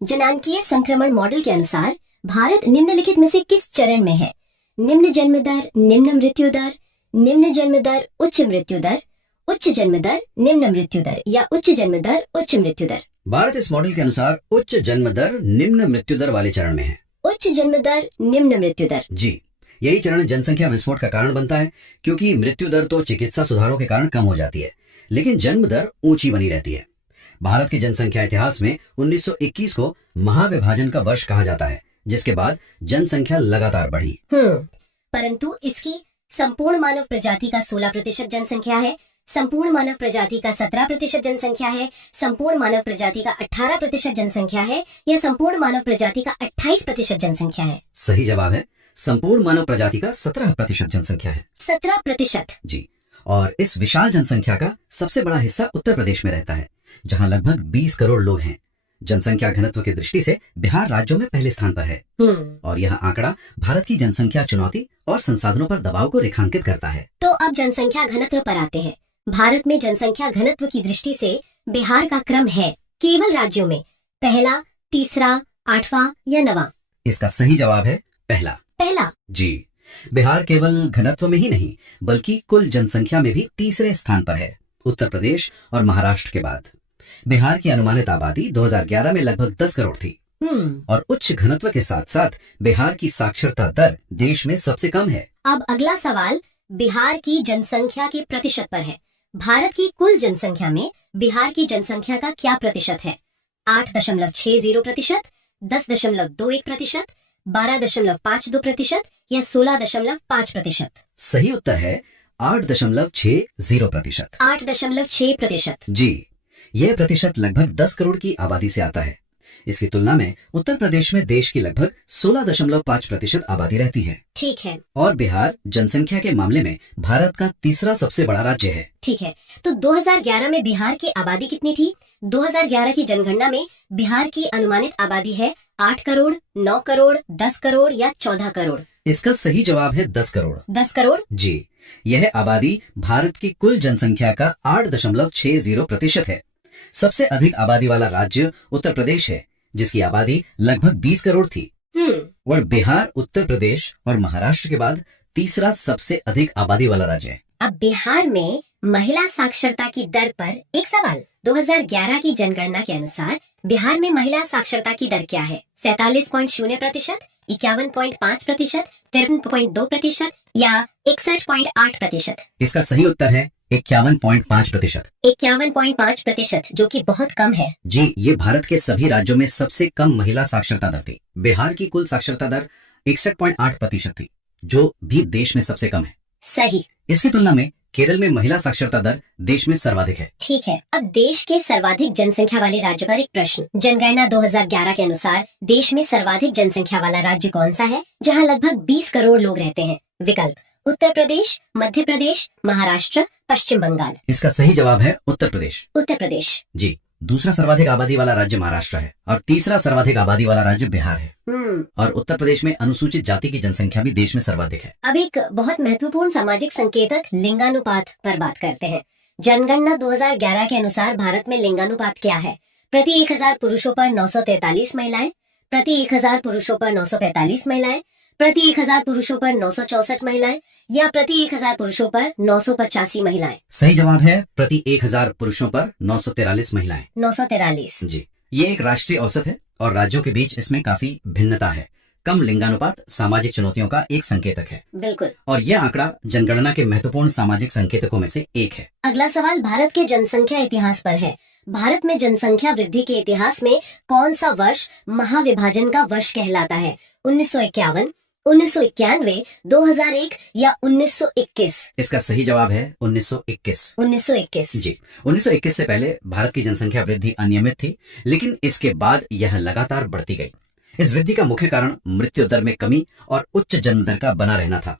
जनांकीय संक्रमण मॉडल के अनुसार भारत निम्नलिखित में से किस चरण में है? निम्न जन्म दर, निम्न मृत्यु दर, निम्न जन्म दर, उच्च मृत्यु दर, उच्च जन्म दर, निम्न मृत्यु दर या उच्च जन्म दर, उच्च मृत्यु दर? भारत इस मॉडल के अनुसार उच्च जन्म दर, निम्न मृत्यु दर वाले चरण में है। उच्च जन्म दर, निम्न मृत्यु दर। जी, यही चरण जनसंख्या विस्फोट का कारण बनता है, क्योंकि मृत्यु दर तो चिकित्सा सुधारों के कारण कम हो जाती है, लेकिन जन्म दर ऊंची बनी रहती है। भारत के जनसंख्या इतिहास में 1921 को महाविभाजन का वर्ष कहा जाता है, जिसके बाद जनसंख्या लगातार बढ़ी। परंतु इसकी संपूर्ण मानव प्रजाति का 16% जनसंख्या है, संपूर्ण मानव प्रजाति का 17% जनसंख्या है, संपूर्ण मानव प्रजाति का 18% जनसंख्या है या संपूर्ण मानव प्रजाति का 28% जनसंख्या है? सही जवाब है संपूर्ण मानव प्रजाति का 17% जनसंख्या है। 17%? जी, और इस विशाल जनसंख्या का सबसे बड़ा हिस्सा उत्तर प्रदेश में रहता है, जहां लगभग 20 करोड़ लोग हैं। जनसंख्या घनत्व की दृष्टि से बिहार राज्यों में पहले स्थान पर है और यह आंकड़ा भारत की जनसंख्या चुनौती और संसाधनों पर दबाव को रेखांकित करता है। तो अब जनसंख्या घनत्व पर आते हैं। भारत में जनसंख्या घनत्व की दृष्टि से बिहार का क्रम है केवल राज्यों में पहला, तीसरा, 8वां या 9वां? इसका सही जवाब है पहला। पहला? जी, बिहार केवल घनत्व में ही नहीं बल्कि कुल जनसंख्या में भी तीसरे स्थान पर है, उत्तर प्रदेश और महाराष्ट्र के बाद। बिहार की अनुमानित आबादी 2011 में लगभग 10 करोड़ थी और उच्च घनत्व के साथ साथ बिहार की साक्षरता दर देश में सबसे कम है। अब अगला सवाल बिहार की जनसंख्या के प्रतिशत पर है। भारत की कुल जनसंख्या में बिहार की जनसंख्या का क्या प्रतिशत है? 8.60%, 10.21%, 12.52% या 16.5%? सही उत्तर है 8.60%। 8.6%। जी, यह प्रतिशत लगभग 10 करोड़ की आबादी से आता है। इसकी तुलना में उत्तर प्रदेश में देश की लगभग 16.5% आबादी रहती है। ठीक है। और बिहार जनसंख्या के मामले में भारत का तीसरा सबसे बड़ा राज्य है। ठीक है, तो 2011 में बिहार की आबादी कितनी थी? 2011 की जनगणना में बिहार की अनुमानित आबादी है 8 करोड़, 9 करोड़, 10 करोड़ या 14 करोड़? इसका सही जवाब है 10 करोड़। 10 करोड़? जी, यह आबादी भारत की कुल जनसंख्या का 8.60% है। सबसे अधिक आबादी वाला राज्य उत्तर प्रदेश है, जिसकी आबादी लगभग 20 करोड़ थी। और बिहार, उत्तर प्रदेश और महाराष्ट्र के बाद तीसरा सबसे अधिक आबादी वाला राज्य है। अब बिहार में महिला साक्षरता की दर पर एक सवाल। 2011 की जनगणना के अनुसार बिहार में महिला साक्षरता की दर क्या है? 47.0%, 51.5%, 53.2% या 61.8%? इसका सही उत्तर है 51.5%। 51.5%, जो कि बहुत कम है। जी, ये भारत के सभी राज्यों में सबसे कम महिला साक्षरता दर थी। बिहार की कुल साक्षरता दर 61.8% थी, जो भी देश में सबसे कम है। सही। इसकी तुलना में केरल में महिला साक्षरता दर देश में सर्वाधिक है। ठीक है, अब देश के सर्वाधिक जनसंख्या वाले राज्य पर एक प्रश्न। जनगणना 2011 के अनुसार देश में सर्वाधिक जनसंख्या वाला राज्य कौन सा है, जहां लगभग 20 करोड़ लोग रहते हैं? विकल्प: उत्तर प्रदेश, मध्य प्रदेश, महाराष्ट्र, पश्चिम बंगाल। इसका सही जवाब है उत्तर प्रदेश। उत्तर प्रदेश। जी, दूसरा सर्वाधिक आबादी वाला राज्य महाराष्ट्र है और तीसरा सर्वाधिक आबादी वाला राज्य बिहार है। और उत्तर प्रदेश में अनुसूचित जाति की जनसंख्या भी देश में सर्वाधिक है। अब एक बहुत महत्वपूर्ण सामाजिक संकेतक लिंगानुपात पर बात करते हैं। जनगणना 2011 के अनुसार भारत में लिंगानुपात क्या है? प्रति 1000 पुरुषों पर 943 महिलाएं, प्रति 1000 पुरुषों पर 945 महिलाएं, प्रति 1000 पुरुषों पर 964 महिलाएं या प्रति 1000 पुरुषों पर 985 महिलाएं? सही जवाब है प्रति 1000 पुरुषों पर 943 महिलाएं। 943। जी, ये एक राष्ट्रीय औसत है और राज्यों के बीच इसमें काफी भिन्नता है। कम लिंगानुपात सामाजिक चुनौतियों का एक संकेतक है। बिल्कुल। और यह आंकड़ा जनगणना के महत्वपूर्ण सामाजिक संकेतकों में से एक है। अगला सवाल भारत के जनसंख्या इतिहास पर है। भारत में जनसंख्या वृद्धि के इतिहास में कौन सा वर्ष महाविभाजन का वर्ष कहलाता है? 1951, 1991, 2001 या 1921? इसका सही जवाब है 1921। 1921। जी, 1921 से पहले भारत की जनसंख्या वृद्धि अनियमित थी, लेकिन इसके बाद यह लगातार बढ़ती गई। इस वृद्धि का मुख्य कारण मृत्यु दर में कमी और उच्च जन्म दर का बना रहना था।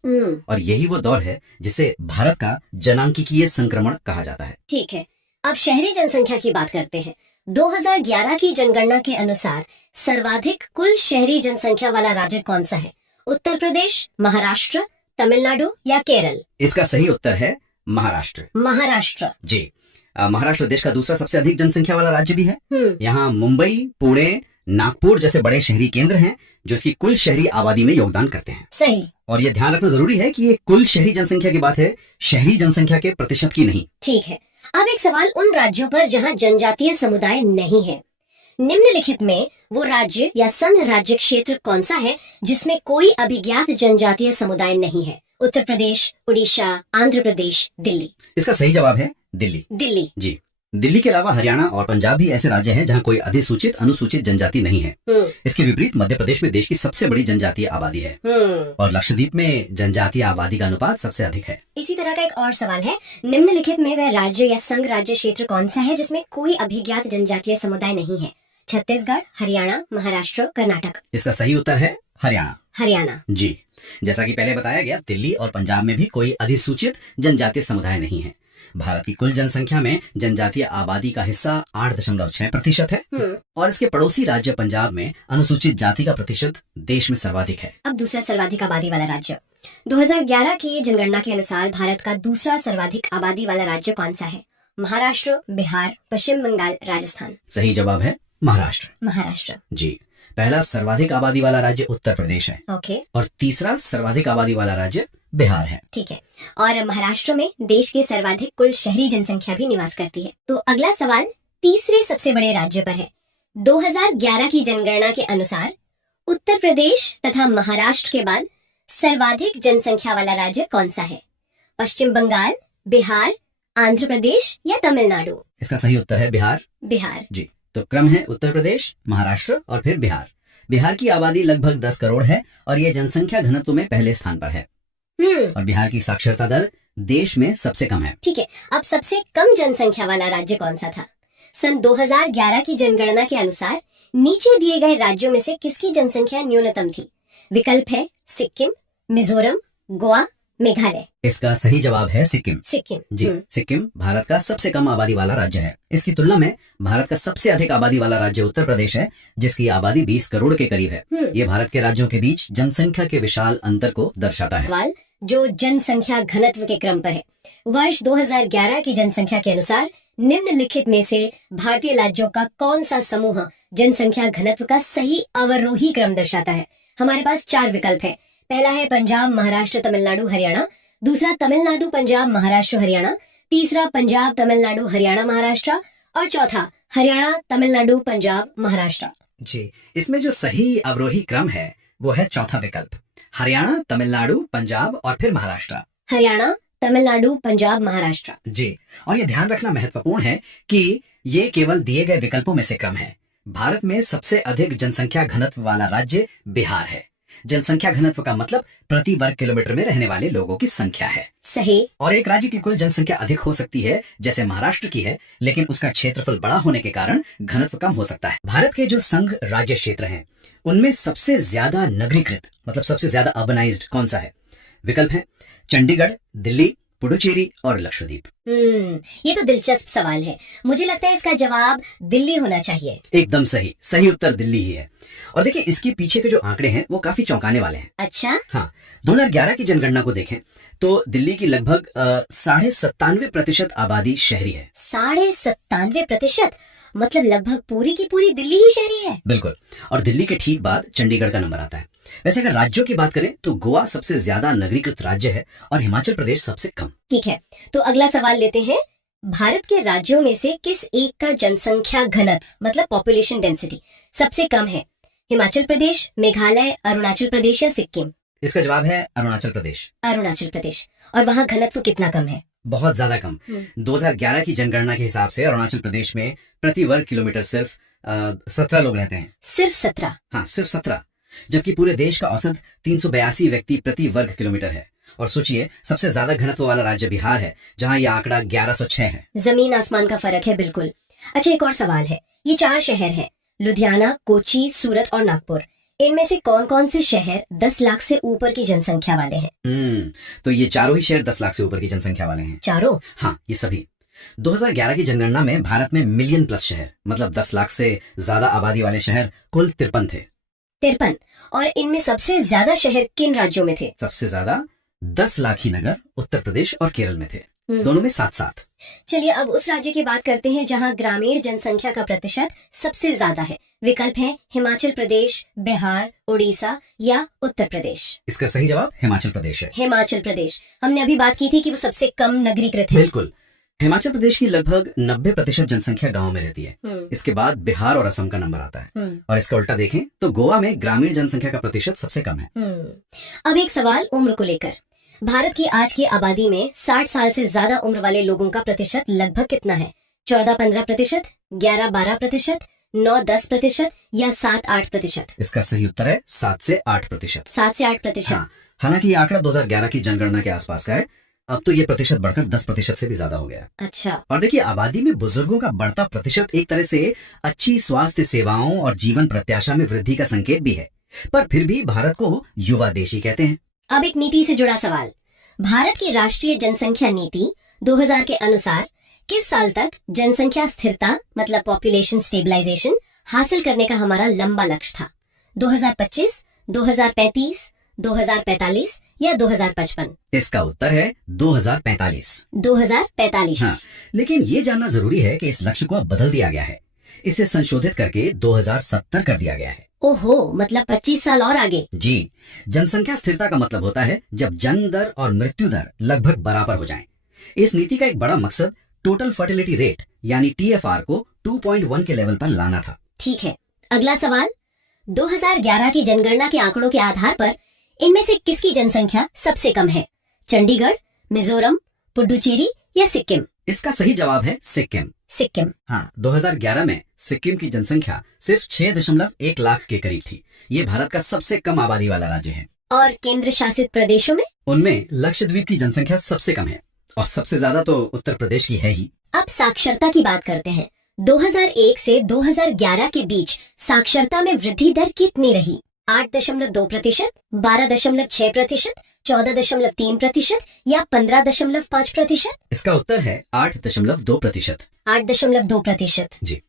और यही वो दौर है जिसे भारत का जनांकीय संक्रमण कहा जाता है। ठीक है, अब शहरी जनसंख्या की बात करते हैं। 2011 की जनगणना के अनुसार सर्वाधिक कुल शहरी जनसंख्या वाला राज्य कौन सा है? उत्तर प्रदेश, महाराष्ट्र, तमिलनाडु या केरल? इसका सही उत्तर है महाराष्ट्र। महाराष्ट्र। जी, महाराष्ट्र देश का दूसरा सबसे अधिक जनसंख्या वाला राज्य भी है। यहाँ मुंबई, पुणे, नागपुर जैसे बड़े शहरी केंद्र हैं जो इसकी कुल शहरी आबादी में योगदान करते हैं। सही। और ये ध्यान रखना जरूरी है कि ये कुल शहरी जनसंख्या की बात है, शहरी जनसंख्या के प्रतिशत की नहीं। ठीक है, अब एक सवाल उन राज्यों पर जहाँ जनजातीय समुदाय नहीं है। निम्नलिखित में वो राज्य या संघ राज्य क्षेत्र कौन सा है जिसमें कोई अभिज्ञात जनजातीय समुदाय नहीं है? उत्तर प्रदेश, उड़ीसा, आंध्र प्रदेश, दिल्ली? इसका सही जवाब है दिल्ली। दिल्ली। जी, दिल्ली के अलावा हरियाणा और पंजाब भी ऐसे राज्य हैं जहां कोई अधिसूचित अनुसूचित जनजाति नहीं है। इसके विपरीत मध्य प्रदेश में देश की सबसे बड़ी जनजातीय आबादी है और लक्षद्वीप में जनजातीय आबादी का अनुपात सबसे अधिक है। इसी तरह का एक और सवाल है, निम्नलिखित में वह राज्य या संघ राज्य क्षेत्र कौन सा है जिसमें कोई अभिज्ञात जनजातीय समुदाय नहीं है? छत्तीसगढ़, हरियाणा, महाराष्ट्र, कर्नाटक? इसका सही उत्तर है हरियाणा। हरियाणा। जी, जैसा कि पहले बताया गया, दिल्ली और पंजाब में भी कोई अधिसूचित जनजातीय समुदाय नहीं है। भारत की कुल जनसंख्या में जनजातीय आबादी का हिस्सा 8.6% है और इसके पड़ोसी राज्य पंजाब में अनुसूचित जाति का प्रतिशत देश में सर्वाधिक है। अब दूसरा सर्वाधिक आबादी वाला राज्य। 2011 की जनगणना के अनुसार भारत का दूसरा सर्वाधिक आबादी वाला राज्य कौन सा है? महाराष्ट्र, बिहार, पश्चिम बंगाल, राजस्थान? सही जवाब है महाराष्ट्र। महाराष्ट्र। जी, पहला सर्वाधिक आबादी वाला राज्य उत्तर प्रदेश है। ओके। और तीसरा सर्वाधिक आबादी वाला राज्य बिहार है। ठीक है, और महाराष्ट्र में देश के सर्वाधिक कुल शहरी जनसंख्या भी निवास करती है। तो अगला सवाल तीसरे सबसे बड़े राज्य पर है। 2011 की जनगणना के अनुसार उत्तर प्रदेश तथा महाराष्ट्र के बाद सर्वाधिक जनसंख्या वाला राज्य कौन सा है? पश्चिम बंगाल, बिहार, आंध्र प्रदेश या तमिलनाडु? इसका सही उत्तर है बिहार। बिहार। जी, तो क्रम है उत्तर प्रदेश, महाराष्ट्र और फिर बिहार। बिहार की आबादी लगभग 10 करोड़ है और ये जनसंख्या घनत्व में पहले स्थान पर है। और बिहार की साक्षरता दर देश में सबसे कम है। ठीक है, अब सबसे कम जनसंख्या वाला राज्य कौन सा था? सन 2011 की जनगणना के अनुसार नीचे दिए गए राज्यों में से किसकी जनसंख्या न्यूनतम थी? विकल्प है सिक्किम, मिजोरम, गोवा, मेघालय। इसका सही जवाब है सिक्किम। सिक्किम जी, सिक्किम भारत का सबसे कम आबादी वाला राज्य है। इसकी तुलना में भारत का सबसे अधिक आबादी वाला राज्य उत्तर प्रदेश है, जिसकी आबादी 20 करोड़ के करीब है। ये भारत के राज्यों के बीच जनसंख्या के विशाल अंतर को दर्शाता है। सवाल जो जनसंख्या घनत्व के क्रम पर है। वर्ष 2011 की जनसंख्या के अनुसार निम्नलिखित में से भारतीय राज्यों का कौन सा समूह जनसंख्या घनत्व का सही अवरोही क्रम दर्शाता है? हमारे पास 4 विकल्प है। पहला है पंजाब, महाराष्ट्र, तमिलनाडु, हरियाणा। दूसरा तमिलनाडु, पंजाब, महाराष्ट्र, हरियाणा। तीसरा पंजाब, तमिलनाडु, हरियाणा, महाराष्ट्र। और चौथा हरियाणा, तमिलनाडु, पंजाब, महाराष्ट्र। जी, इसमें जो सही अवरोही क्रम है वो है चौथा विकल्प, हरियाणा, तमिलनाडु, पंजाब और फिर महाराष्ट्र। हरियाणा, तमिलनाडु, पंजाब, महाराष्ट्र। जी, और ये ध्यान रखना महत्वपूर्ण है कि ये केवल दिए गए विकल्पों में से क्रम है। भारत में सबसे अधिक जनसंख्या घनत्व वाला राज्य बिहार है। जनसंख्या घनत्व का मतलब प्रति वर्ग किलोमीटर में रहने वाले लोगों की संख्या है। सही। और एक राज्य की कुल जनसंख्या अधिक हो सकती है, जैसे महाराष्ट्र की है, लेकिन उसका क्षेत्रफल बड़ा होने के कारण घनत्व कम हो सकता है। भारत के जो संघ राज्य क्षेत्र हैं, उनमें सबसे ज्यादा नगरीकृत मतलब सबसे ज्यादा अर्बनाइज्ड कौन सा है? विकल्प है चंडीगढ़, दिल्ली, पुडुचेरी और लक्षद्वीप। ये तो दिलचस्प सवाल है। मुझे लगता है इसका जवाब दिल्ली होना चाहिए। एकदम सही, सही उत्तर दिल्ली ही है। और देखिए, इसके पीछे के जो आंकड़े हैं वो काफी चौंकाने वाले हैं। अच्छा? हाँ, 2011 की जनगणना को देखें तो दिल्ली की लगभग 97.5% आबादी शहरी है। 97.5%? मतलब लगभग पूरी की पूरी दिल्ली ही शहरी है। बिल्कुल, और दिल्ली के ठीक बाद चंडीगढ़ का नंबर आता है। वैसे अगर राज्यों की बात करें तो गोवा सबसे ज्यादा नगरीकृत राज्य है और हिमाचल प्रदेश सबसे कम। ठीक है, तो अगला सवाल लेते हैं। भारत के राज्यों में से किस एक का जनसंख्या घनत्व मतलब पॉपुलेशन डेंसिटी सबसे कम है? हिमाचल प्रदेश, मेघालय, अरुणाचल प्रदेश या सिक्किम? इसका जवाब है अरुणाचल प्रदेश। अरुणाचल प्रदेश। और वहाँ घनत्व कितना कम है? बहुत ज्यादा कम। 2011 की जनगणना के हिसाब से अरुणाचल प्रदेश में प्रति वर्ग किलोमीटर सिर्फ 17 लोग रहते हैं। सिर्फ 17? हाँ, सिर्फ 17, जबकि पूरे देश का औसत 382 व्यक्ति प्रति वर्ग किलोमीटर है। और सोचिए, सबसे ज्यादा घनत्व वाला राज्य बिहार है, जहाँ यह आंकड़ा 1106 है। जमीन आसमान का फर्क है, बिल्कुल। अच्छा, एक और सवाल है। ये 4 शहर हैं, लुधियाना, कोची, सूरत और नागपुर। इनमें से कौन कौन से शहर 10 लाख से ऊपर की जनसंख्या वाले हैं? तो ये चारों ही शहर 10 लाख से ऊपर की जनसंख्या वाले हैं। चारों? हाँ, ये सभी। 2011 की जनगणना में भारत में मिलियन प्लस शहर मतलब 10 लाख से ज्यादा आबादी वाले शहर कुल 53 थे। 53? और इनमें सबसे ज्यादा शहर किन राज्यों में थे? सबसे ज्यादा 10 लाख ही नगर उत्तर प्रदेश और केरल में थे, दोनों में 7-7। चलिए अब उस राज्य की बात करते हैं जहां ग्रामीण जनसंख्या का प्रतिशत सबसे ज्यादा है। विकल्प है हिमाचल प्रदेश, बिहार, उड़ीसा या उत्तर प्रदेश। इसका सही जवाब हिमाचल प्रदेश है। हिमाचल प्रदेश। हमने अभी बात की थी कि वो सबसे कम नगरीकृत है। बिल्कुल, हिमाचल प्रदेश की लगभग 90% जनसंख्या गांव में रहती है। इसके बाद बिहार और असम का नंबर आता है। और इसका उल्टा देखें तो गोवा में ग्रामीण जनसंख्या का प्रतिशत सबसे कम है। अब एक सवाल उम्र को लेकर। भारत की आज की आबादी में 60 साल से ज्यादा उम्र वाले लोगों का प्रतिशत लगभग कितना है? 14-15%, 11-12%, 9-10% या 7-8%? इसका सही उत्तर है 7 से 8%। 7 से 8%। हाँ, हालांकि ये आंकड़ा 2011 की जनगणना के आसपास का है। अब तो ये प्रतिशत बढ़कर 10% से भी ज्यादा हो गया। अच्छा। और देखिए, आबादी में बुजुर्गों का बढ़ता प्रतिशत एक तरह से अच्छी स्वास्थ्य सेवाओं और जीवन प्रत्याशा में वृद्धि का संकेत भी है, पर फिर भी भारत को युवा देश ही कहते हैं। अब एक नीति से जुड़ा सवाल। भारत की राष्ट्रीय जनसंख्या नीति 2000 के अनुसार किस साल तक जनसंख्या स्थिरता मतलब पॉपुलेशन स्टेबलाइजेशन हासिल करने का हमारा लंबा लक्ष्य था? 2025, 2035, 2045 या 2055? इसका उत्तर है 2045। 2045। हाँ, लेकिन ये जानना जरूरी है कि इस लक्ष्य को अब बदल दिया गया है। इसे संशोधित करके 2070 कर दिया गया है। ओहो, मतलब 25 साल और आगे। जी, जनसंख्या स्थिरता का मतलब होता है जब जन्म दर और मृत्यु दर लगभग बराबर हो जाएं। इस नीति का एक बड़ा मकसद टोटल फर्टिलिटी रेट यानी TFR को 2.1 के लेवल पर लाना था। ठीक है, अगला सवाल। 2011 की जनगणना के आंकड़ों के आधार पर इनमें से किसकी जनसंख्या सबसे कम है? चंडीगढ़, मिजोरम, पुडुचेरी या सिक्किम? इसका सही जवाब है सिक्किम। सिक्किम। हाँ, 2011 में सिक्किम की जनसंख्या सिर्फ 6.1 लाख के करीब थी। ये भारत का सबसे कम आबादी वाला राज्य है। और केंद्र शासित प्रदेशों में? उनमें लक्षद्वीप की जनसंख्या सबसे कम है और सबसे ज्यादा तो उत्तर प्रदेश की है ही। अब साक्षरता की बात करते हैं। 2001 से 2011 के बीच साक्षरता में वृद्धि दर कितनी रही? 8.2%, 12.6%, 14.3% या 15.5%? इसका उत्तर है 8.2%। 8.2%। जी।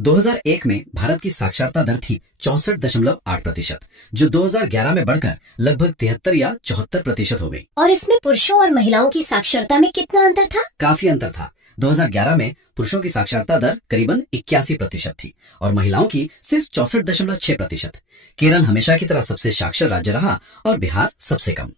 2001 में भारत की साक्षरता दर थी 64.8%, जो 2011 में बढ़कर लगभग 73 या 74% हो गई। और इसमें पुरुषों और महिलाओं की साक्षरता में कितना अंतर था? काफी अंतर था। 2011 में पुरुषों की साक्षरता दर करीबन 81% थी और महिलाओं की सिर्फ 64.6%। केरल हमेशा की तरह सबसे साक्षर राज्य रहा और बिहार सबसे कम।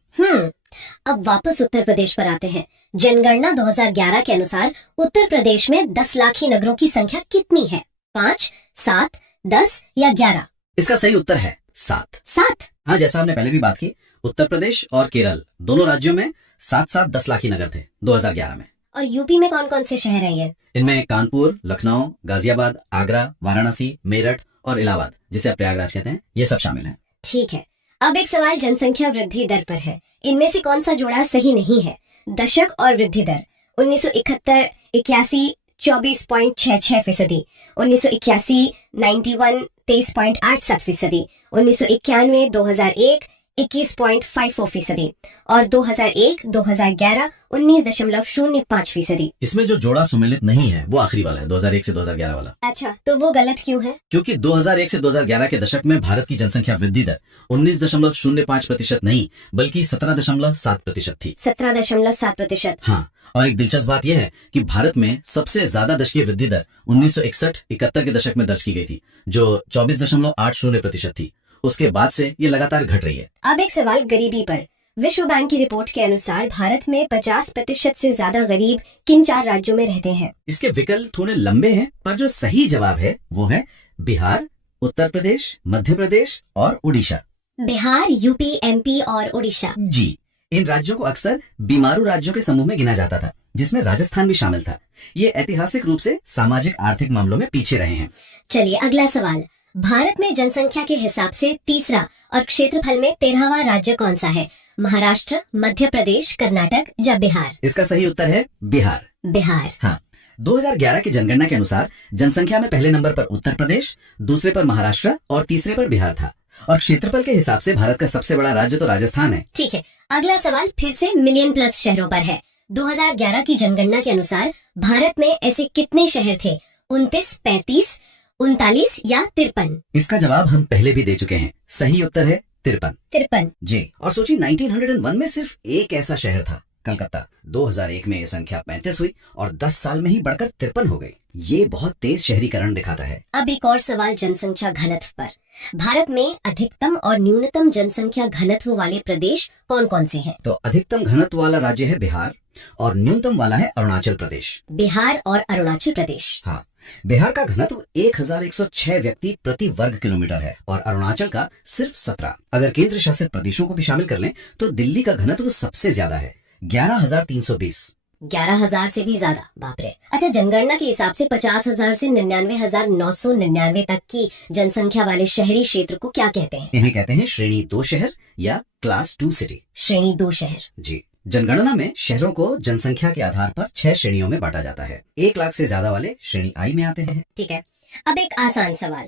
अब वापस उत्तर प्रदेश पर आते हैं। जनगणना 2011 के अनुसार उत्तर प्रदेश में 10 लाखी नगरों की संख्या कितनी है? 5, 7, 10 या 11? इसका सही उत्तर है 7। 7? हाँ, जैसा हमने पहले भी बात की, उत्तर प्रदेश और केरल दोनों राज्यों में 7-7 10 लाखी नगर थे 2011 में। और यूपी में कौन कौन से शहर हैं ये? इनमें कानपुर, लखनऊ, गाजियाबाद, आगरा, वाराणसी, मेरठ और इलाहाबाद, जिसे आप प्रयागराज कहते हैं, ये सब शामिल हैं। ठीक है। अब एक सवाल जनसंख्या वृद्धि दर पर है। इनमें से कौन सा जोड़ा सही नहीं है? दशक और वृद्धि दर। 1971-81 24.66%, 1981 91 23.87%, 1991 2001 21.54% और 2001-2011 19.05%। इसमें जो जोड़ा सुमेलित नहीं है वो आखिरी वाला है, 2001 से 2011 वाला। अच्छा, तो वो गलत क्यों है? क्योंकि 2001 से 2011 के दशक में भारत की जनसंख्या वृद्धि दर 19.05% नहीं बल्कि 17.7% थी। 17.7%। हाँ, और एक दिलचस्प बात यह है कि भारत में सबसे ज्यादा दशकीय वृद्धि दर 1961-71 के दशक में दर्ज की गई थी, जो 24.80% थी। उसके बाद से ये लगातार घट रही है। अब एक सवाल गरीबी पर। विश्व बैंक की रिपोर्ट के अनुसार भारत में 50% से ज्यादा गरीब किन 4 राज्यों में रहते हैं? इसके विकल्प थोड़े लंबे हैं, पर जो सही जवाब है वो है बिहार, उत्तर प्रदेश, मध्य प्रदेश और उड़ीसा। बिहार, यूपी, एमपी और उड़ीसा। जी, इन राज्यों को अक्सर बीमारू राज्यों के समूह में गिना जाता था, जिसमें राजस्थान भी शामिल था। ये ऐतिहासिक रूप से सामाजिक आर्थिक मामलों में पीछे रहे हैं। चलिए अगला सवाल। भारत में जनसंख्या के हिसाब से तीसरा और क्षेत्रफल में 13वां राज्य कौन सा है? महाराष्ट्र, मध्य प्रदेश, कर्नाटक या बिहार? इसका सही उत्तर है बिहार। बिहार। हाँ, 2011 की जनगणना के अनुसार जनसंख्या में पहले नंबर पर उत्तर प्रदेश, दूसरे पर महाराष्ट्र और तीसरे पर बिहार था। और क्षेत्रफल के हिसाब से भारत का सबसे बड़ा राज्य तो राजस्थान है। ठीक है, अगला सवाल फिर से मिलियन प्लस शहरों पर है। 2011 की जनगणना के अनुसार भारत में ऐसे कितने शहर थे? 29, 35, 39 या 53? इसका जवाब हम पहले भी दे चुके हैं। सही उत्तर है 53। 53। जी, और सोचिए 1901 में सिर्फ एक ऐसा शहर था, कलकत्ता। 2001 में ये संख्या 35 हुई और 10 साल में ही बढ़कर 53 हो गई। ये बहुत तेज शहरीकरण दिखाता है। अब एक और सवाल जनसंख्या घनत्व पर। भारत में अधिकतम और न्यूनतम जनसंख्या घनत्व वाले प्रदेश कौन कौन से हैं? तो अधिकतम घनत्व वाला राज्य है बिहार और न्यूनतम वाला है अरुणाचल प्रदेश। बिहार और अरुणाचल प्रदेश। हाँ, बिहार का घनत्व 1106 व्यक्ति प्रति वर्ग किलोमीटर है और अरुणाचल का सिर्फ 17। अगर केंद्र शासित प्रदेशों को भी शामिल कर लें तो दिल्ली का घनत्व सबसे ज्यादा है, 11,320। 11,000 से भी ज्यादा, बाप रे। अच्छा, जनगणना के हिसाब से 50,000 से 99,999 तक की जनसंख्या वाले शहरी क्षेत्र को क्या कहते हैं? इन्हें कहते हैं श्रेणी 2 शहर या क्लास 2 सिटी। श्रेणी 2 शहर। जी, जनगणना में शहरों को जनसंख्या के आधार पर 6 श्रेणियों में बांटा जाता है। 1 लाख से ज्यादा वाले श्रेणी आई में आते हैं। ठीक है, अब एक आसान सवाल।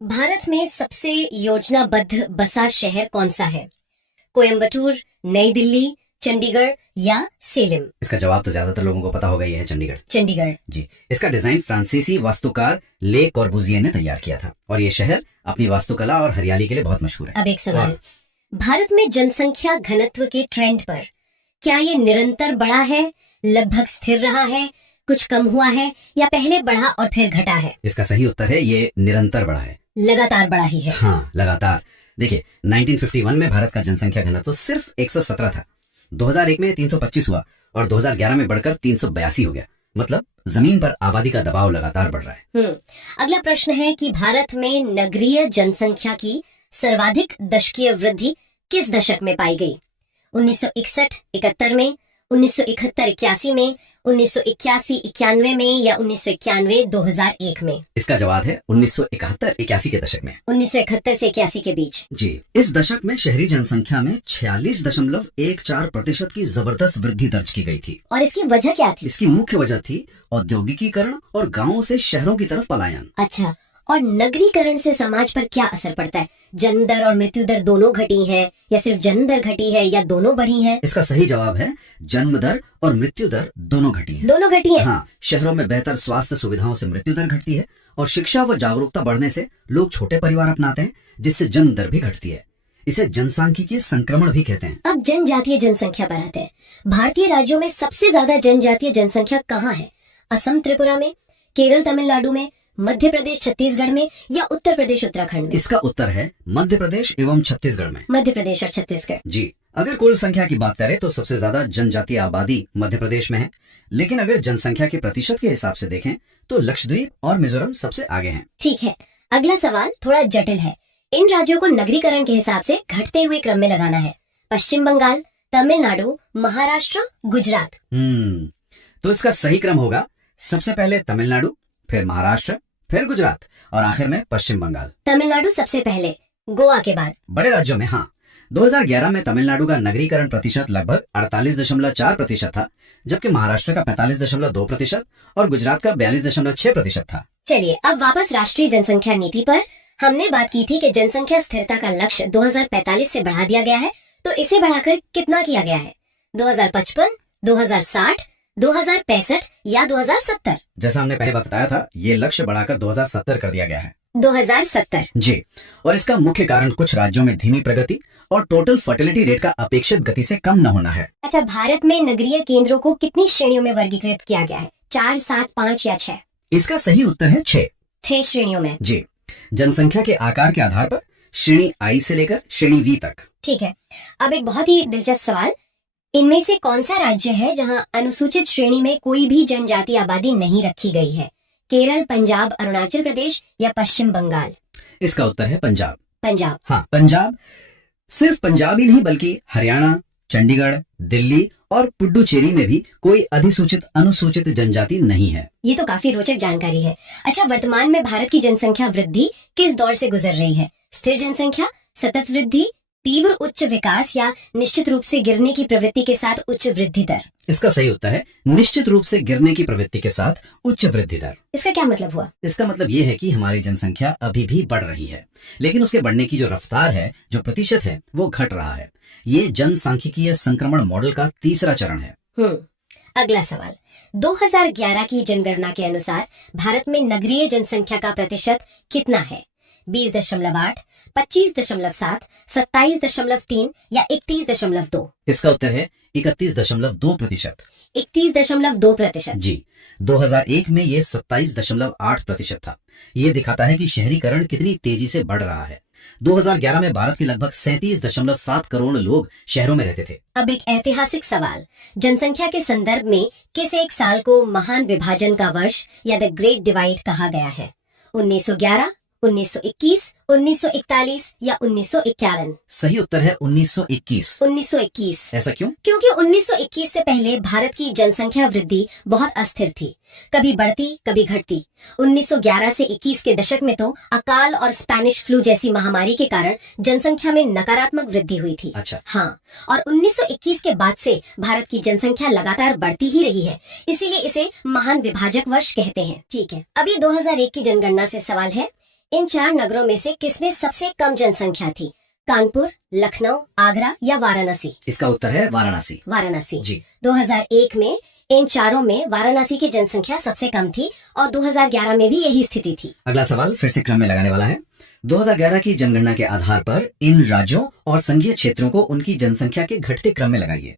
भारत में सबसे योजनाबद्ध बसा शहर कौन सा है? कोयम्बटूर, नई दिल्ली, चंडीगढ़ या सेलम? इसका जवाब तो ज्यादातर लोगों को पता होगा, ये है चंडीगढ़। चंडीगढ़। जी, इसका डिजाइन फ्रांसीसी वास्तुकार ले कॉर्बुजिए ने तैयार किया था और ये शहर अपनी वास्तुकला और हरियाली के लिए बहुत मशहूर है। अब एक सवाल। भारत में जनसंख्या घनत्व के ट्रेंड पर क्या ये निरंतर बढ़ा है, लगभग स्थिर रहा है, कुछ कम हुआ है या पहले बढ़ा और फिर घटा है? इसका सही उत्तर है ये निरंतर बढ़ा है। लगातार बढ़ा ही है। हाँ, लगातार। देखिए, 1951 में भारत का जनसंख्या घनत्व सिर्फ 117 था, 2001 में 325 हुआ और 2011 में बढ़कर 382 हो गया। मतलब जमीन पर आबादी का दबाव लगातार बढ़ रहा है। अगला प्रश्न है कि भारत में नगरीय जनसंख्या की सर्वाधिक दशकीय वृद्धि किस दशक में पाई गई? 1961-71 में, 1971-81 में, 1981-91 में या 1991-2001 में? इसका जवाब है 1971-81 के दशक में। 1971 से 81 के बीच। जी, इस दशक में शहरी जनसंख्या में 46.14% की जबरदस्त वृद्धि दर्ज की गई थी। और इसकी वजह क्या थी? इसकी मुख्य वजह थी औद्योगिकीकरण और गांवों से शहरों की तरफ पलायन। अच्छा, और नगरीकरण से समाज पर क्या असर पड़ता है? जन्म दर और मृत्यु दर दोनों घटी है या सिर्फ जन्म दर घटी है या दोनों बढ़ी है? इसका सही जवाब है जन्म दर और मृत्यु दर दोनों घटी है। दोनों घटी है। हाँ, शहरों में बेहतर स्वास्थ्य सुविधाओं से मृत्यु दर घटती है और शिक्षा व जागरूकता बढ़ने से लोग छोटे परिवार अपनाते हैं, जिससे जन्म दर भी घटती है। इसे जनसांख्यिकीय संक्रमण भी कहते हैं। अब जनजातीय जनसंख्या पर आते हैं। भारतीय राज्यों में सबसे ज्यादा जनजातीय जनसंख्या कहाँ है? असम त्रिपुरा में, केरल तमिलनाडु में, मध्य प्रदेश छत्तीसगढ़ में या उत्तर प्रदेश उत्तराखंड में? इसका उत्तर है मध्य प्रदेश एवं छत्तीसगढ़ में। मध्य प्रदेश और छत्तीसगढ़। जी, अगर कुल संख्या की बात करें तो सबसे ज्यादा जनजातीय आबादी मध्य प्रदेश में है, लेकिन अगर जनसंख्या के प्रतिशत के हिसाब से देखें तो लक्षद्वीप और मिजोरम सबसे आगे हैं। ठीक है, अगला सवाल थोड़ा जटिल है। इन राज्यों को नगरीकरण के हिसाब से घटते हुए क्रम में लगाना है। पश्चिम बंगाल, तमिलनाडु, महाराष्ट्र, गुजरात। तो इसका सही क्रम होगा सबसे पहले तमिलनाडु, फिर महाराष्ट्र, फिर गुजरात और आखिर में पश्चिम बंगाल। तमिलनाडु सबसे पहले, गोवा के बाद। बड़े राज्यों में हाँ, 2011 में तमिलनाडु का नगरीकरण प्रतिशत लगभग 48.4% था, जबकि महाराष्ट्र का 45.2% और गुजरात का 42.6% था। चलिए अब वापस राष्ट्रीय जनसंख्या नीति पर। हमने बात की थी कि जनसंख्या स्थिरता का लक्ष्य 2045 से बढ़ा दिया गया है, तो इसे बढ़ाकर कितना किया गया है? 2055, 2060, 2065 या 2070? जैसा हमने पहले बताया था, ये लक्ष्य बढ़ाकर 2070 कर दिया गया है। 2070। जी, और इसका मुख्य कारण कुछ राज्यों में धीमी प्रगति और टोटल फर्टिलिटी रेट का अपेक्षित गति से कम न होना है। अच्छा, भारत में नगरीय केंद्रों को कितनी श्रेणियों में वर्गीकृत किया गया है? 4, 7, 5 या 6? इसका सही उत्तर है 6। 6 श्रेणियों में। जी, जनसंख्या के आकार के आधार पर श्रेणी आई से लेकर श्रेणी वी तक। ठीक है, अब एक बहुत ही दिलचस्प सवाल। इनमें से कौन सा राज्य है जहां अनुसूचित श्रेणी में कोई भी जनजातीय आबादी नहीं रखी गई है? केरल, पंजाब, अरुणाचल प्रदेश या पश्चिम बंगाल? इसका उत्तर है पंजाब। पंजाब। हाँ, पंजाब। सिर्फ पंजाब ही नहीं बल्कि हरियाणा, चंडीगढ़, दिल्ली और पुडुचेरी में भी कोई अधिसूचित अनुसूचित जनजाति नहीं है। ये तो काफी रोचक जानकारी है। अच्छा, वर्तमान में भारत की जनसंख्या वृद्धि किस दौर से गुजर रही है? स्थिर जनसंख्या, सतत वृद्धि, तीव्र उच्च विकास या निश्चित रूप से गिरने की प्रवृत्ति के साथ उच्च वृद्धि दर? इसका सही उत्तर है निश्चित रूप से गिरने की प्रवृत्ति के साथ उच्च वृद्धि दर। इसका क्या मतलब हुआ? इसका मतलब ये है कि हमारी जनसंख्या अभी भी बढ़ रही है, लेकिन उसके बढ़ने की जो रफ्तार है, जो प्रतिशत है, वो घट रहा है। ये जनसांख्यिकीय संक्रमण मॉडल का तीसरा चरण है। अगला सवाल। 2011 की जनगणना के अनुसार भारत में नगरीय जनसंख्या का प्रतिशत कितना है? 20.8, 25.7, 27.3 या 31.2? इसका उत्तर है 31.2%। 31.2%। जी, 2001 में ये 27.8% था। ये दिखाता है कि शहरीकरण कितनी तेजी से बढ़ रहा है। 2011 में भारत के लगभग 37.7 करोड़ लोग शहरों में रहते थे। अब एक ऐतिहासिक सवाल। जनसंख्या के संदर्भ में किस एक साल को महान विभाजन का वर्ष या द ग्रेट डिवाइड कहा गया है? 1911, 1921, 1941 या 1951? सही उत्तर है 1921। 1921। ऐसा क्यों? क्योंकि 1921 से पहले भारत की जनसंख्या वृद्धि बहुत अस्थिर थी, कभी बढ़ती कभी घटती। 1911 से 21 के दशक में तो अकाल और स्पेनिश फ्लू जैसी महामारी के कारण जनसंख्या में नकारात्मक वृद्धि हुई थी। अच्छा। हाँ, और 1921 के बाद से भारत की जनसंख्या लगातार बढ़ती ही रही है, इसीलिए इसे महान विभाजक वर्ष कहते हैं। ठीक है, अभी 2001 की जनगणना से सवाल है, इन 4 नगरों में से किसमें सबसे कम जनसंख्या थी? कानपुर, लखनऊ, आगरा या वाराणसी? इसका उत्तर है वाराणसी। वाराणसी। जी। 2001 में इन चारों में वाराणसी की जनसंख्या सबसे कम थी और 2011 में भी यही स्थिति थी। अगला सवाल फिर से क्रम में लगाने वाला है। 2011 की जनगणना के आधार पर इन राज्यों और संघीय क्षेत्रों को उनकी जनसंख्या के घटते क्रम में लगाइए।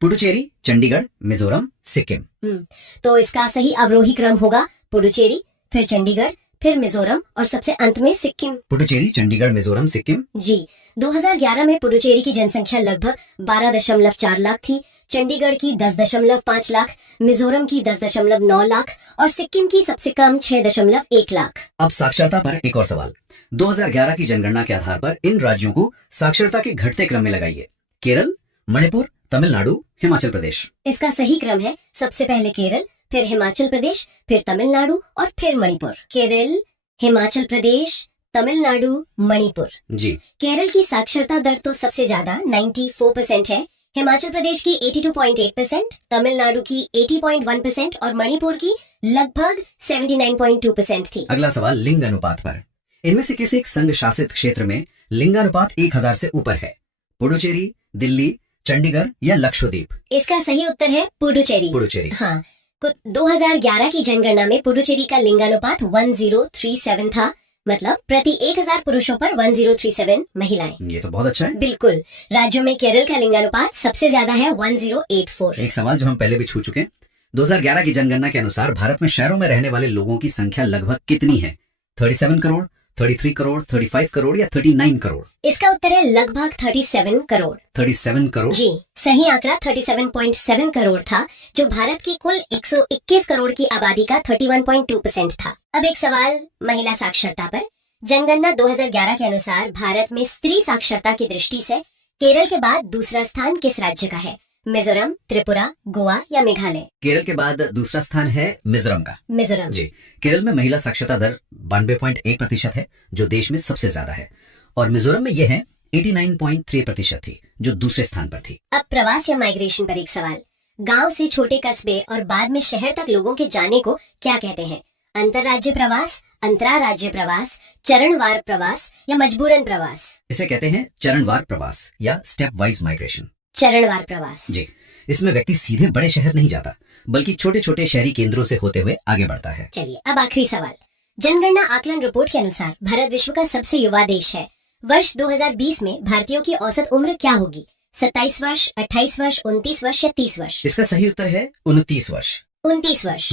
पुडुचेरी, चंडीगढ़, मिजोरम, सिक्किम। तो इसका सही अवरोही क्रम होगा पुडुचेरी, फिर चंडीगढ़, फिर मिजोरम और सबसे अंत में सिक्किम। पुडुचेरी, चंडीगढ़, मिजोरम, सिक्किम। जी। 2011 में पुडुचेरी की जनसंख्या लगभग 12.4 लाख थी, चंडीगढ़ की 10.5 लाख, मिजोरम की 10.9 लाख और सिक्किम की सबसे कम 6.1 लाख। अब साक्षरता पर एक और सवाल। 2011 की जनगणना के आधार पर इन राज्यों को साक्षरता के घटते क्रम में लगाइए। केरल, मणिपुर, तमिलनाडु, हिमाचल प्रदेश। इसका सही क्रम है सबसे पहले केरल, फिर हिमाचल प्रदेश, फिर तमिलनाडु और फिर मणिपुर। केरल, हिमाचल प्रदेश, तमिलनाडु, मणिपुर। जी। केरल की साक्षरता दर तो सबसे ज्यादा 94% है, हिमाचल प्रदेश की 82.8%, तमिलनाडु की 80.1% और मणिपुर की लगभग 79.2% थी। अगला सवाल लिंग अनुपात पर। इनमें से किसी एक संघ शासित क्षेत्र में लिंगानुपात 1000 से ऊपर है? पुडुचेरी, दिल्ली, चंडीगढ़ या लक्षद्वीप? इसका सही उत्तर है पुडुचेरी। पुडुचेरी। हाँ, 2011 की जनगणना में पुडुचेरी का लिंगानुपात 1037 था, मतलब प्रति 1000 पुरुषों पर 1037 महिलाएं। ये तो बहुत अच्छा है। बिल्कुल। राज्यों में केरल का लिंगानुपात सबसे ज्यादा है 1084। एक सवाल जो हम पहले भी छू चुके हैं। 2011 की जनगणना के अनुसार भारत में शहरों में रहने वाले लोगों की संख्या लगभग कितनी है? 37 करोड़, 33 करोड़, 35 करोड़ या 39 करोड़? इसका उत्तर है लगभग 37 करोड़। 37 करोड़। जी, सही आंकड़ा 37.7 करोड़ था, जो भारत की कुल 121 करोड़ की आबादी का 31.2% था। अब एक सवाल महिला साक्षरता पर। जनगणना 2011 के अनुसार भारत में स्त्री साक्षरता की दृष्टि से केरल के बाद दूसरा स्थान किस राज्य का है? मिजोरम, त्रिपुरा, गोवा या मेघालय? केरल के बाद दूसरा स्थान है मिजोरम का। मिजोरम। जी। केरल में महिला साक्षरता दर 92.1% है, जो देश में सबसे ज्यादा है, और मिजोरम में यह है 89.3% थी, जो दूसरे स्थान पर थी। अब प्रवास या माइग्रेशन पर एक सवाल। गांव से छोटे कस्बे और बाद में शहर तक लोगों के जाने को क्या कहते हैं? अंतरराज्य प्रवास, अंतराराज्य प्रवास, चरणवार प्रवास या मजबूरन प्रवास? इसे कहते हैं चरणवार प्रवास या स्टेप वाइज माइग्रेशन। चरणवार प्रवास। जी। इसमें व्यक्ति सीधे बड़े शहर नहीं जाता, बल्कि छोटे छोटे शहरी केंद्रों से होते हुए आगे बढ़ता है। चलिए अब आखिरी सवाल। जनगणना आकलन रिपोर्ट के अनुसार भारत विश्व का सबसे युवा देश है। वर्ष 2020 में भारतीयों की औसत उम्र क्या होगी? 27 वर्ष, 28 वर्ष, 29 वर्ष या 30 वर्ष? इसका सही उत्तर है 29 वर्ष। 29 वर्ष।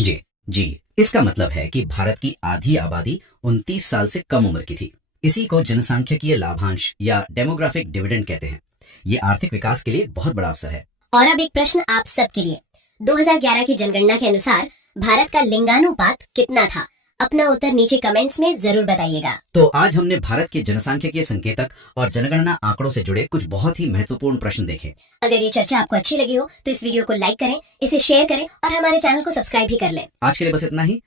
जी। इसका मतलब है कि भारत की आधी आबादी 29 साल से कम उम्र की थी। इसी को जनसांख्यिकीय लाभांश या डेमोग्राफिक डिविडेंड कहते हैं। ये आर्थिक विकास के लिए एक बहुत बड़ा अवसर है। और अब एक प्रश्न आप सबके लिए। 2011 की जनगणना के अनुसार भारत का लिंगानुपात कितना था? अपना उत्तर नीचे कमेंट्स में जरूर बताइएगा। तो आज हमने भारत के जनसांख्यिकीय संकेतक और जनगणना आंकड़ों से जुड़े कुछ बहुत ही महत्वपूर्ण प्रश्न देखे। अगर ये चर्चा आपको अच्छी लगी हो तो इस वीडियो को लाइक करें, इसे शेयर करें और हमारे चैनल को सब्सक्राइब भी कर लें। आज के लिए बस इतना ही।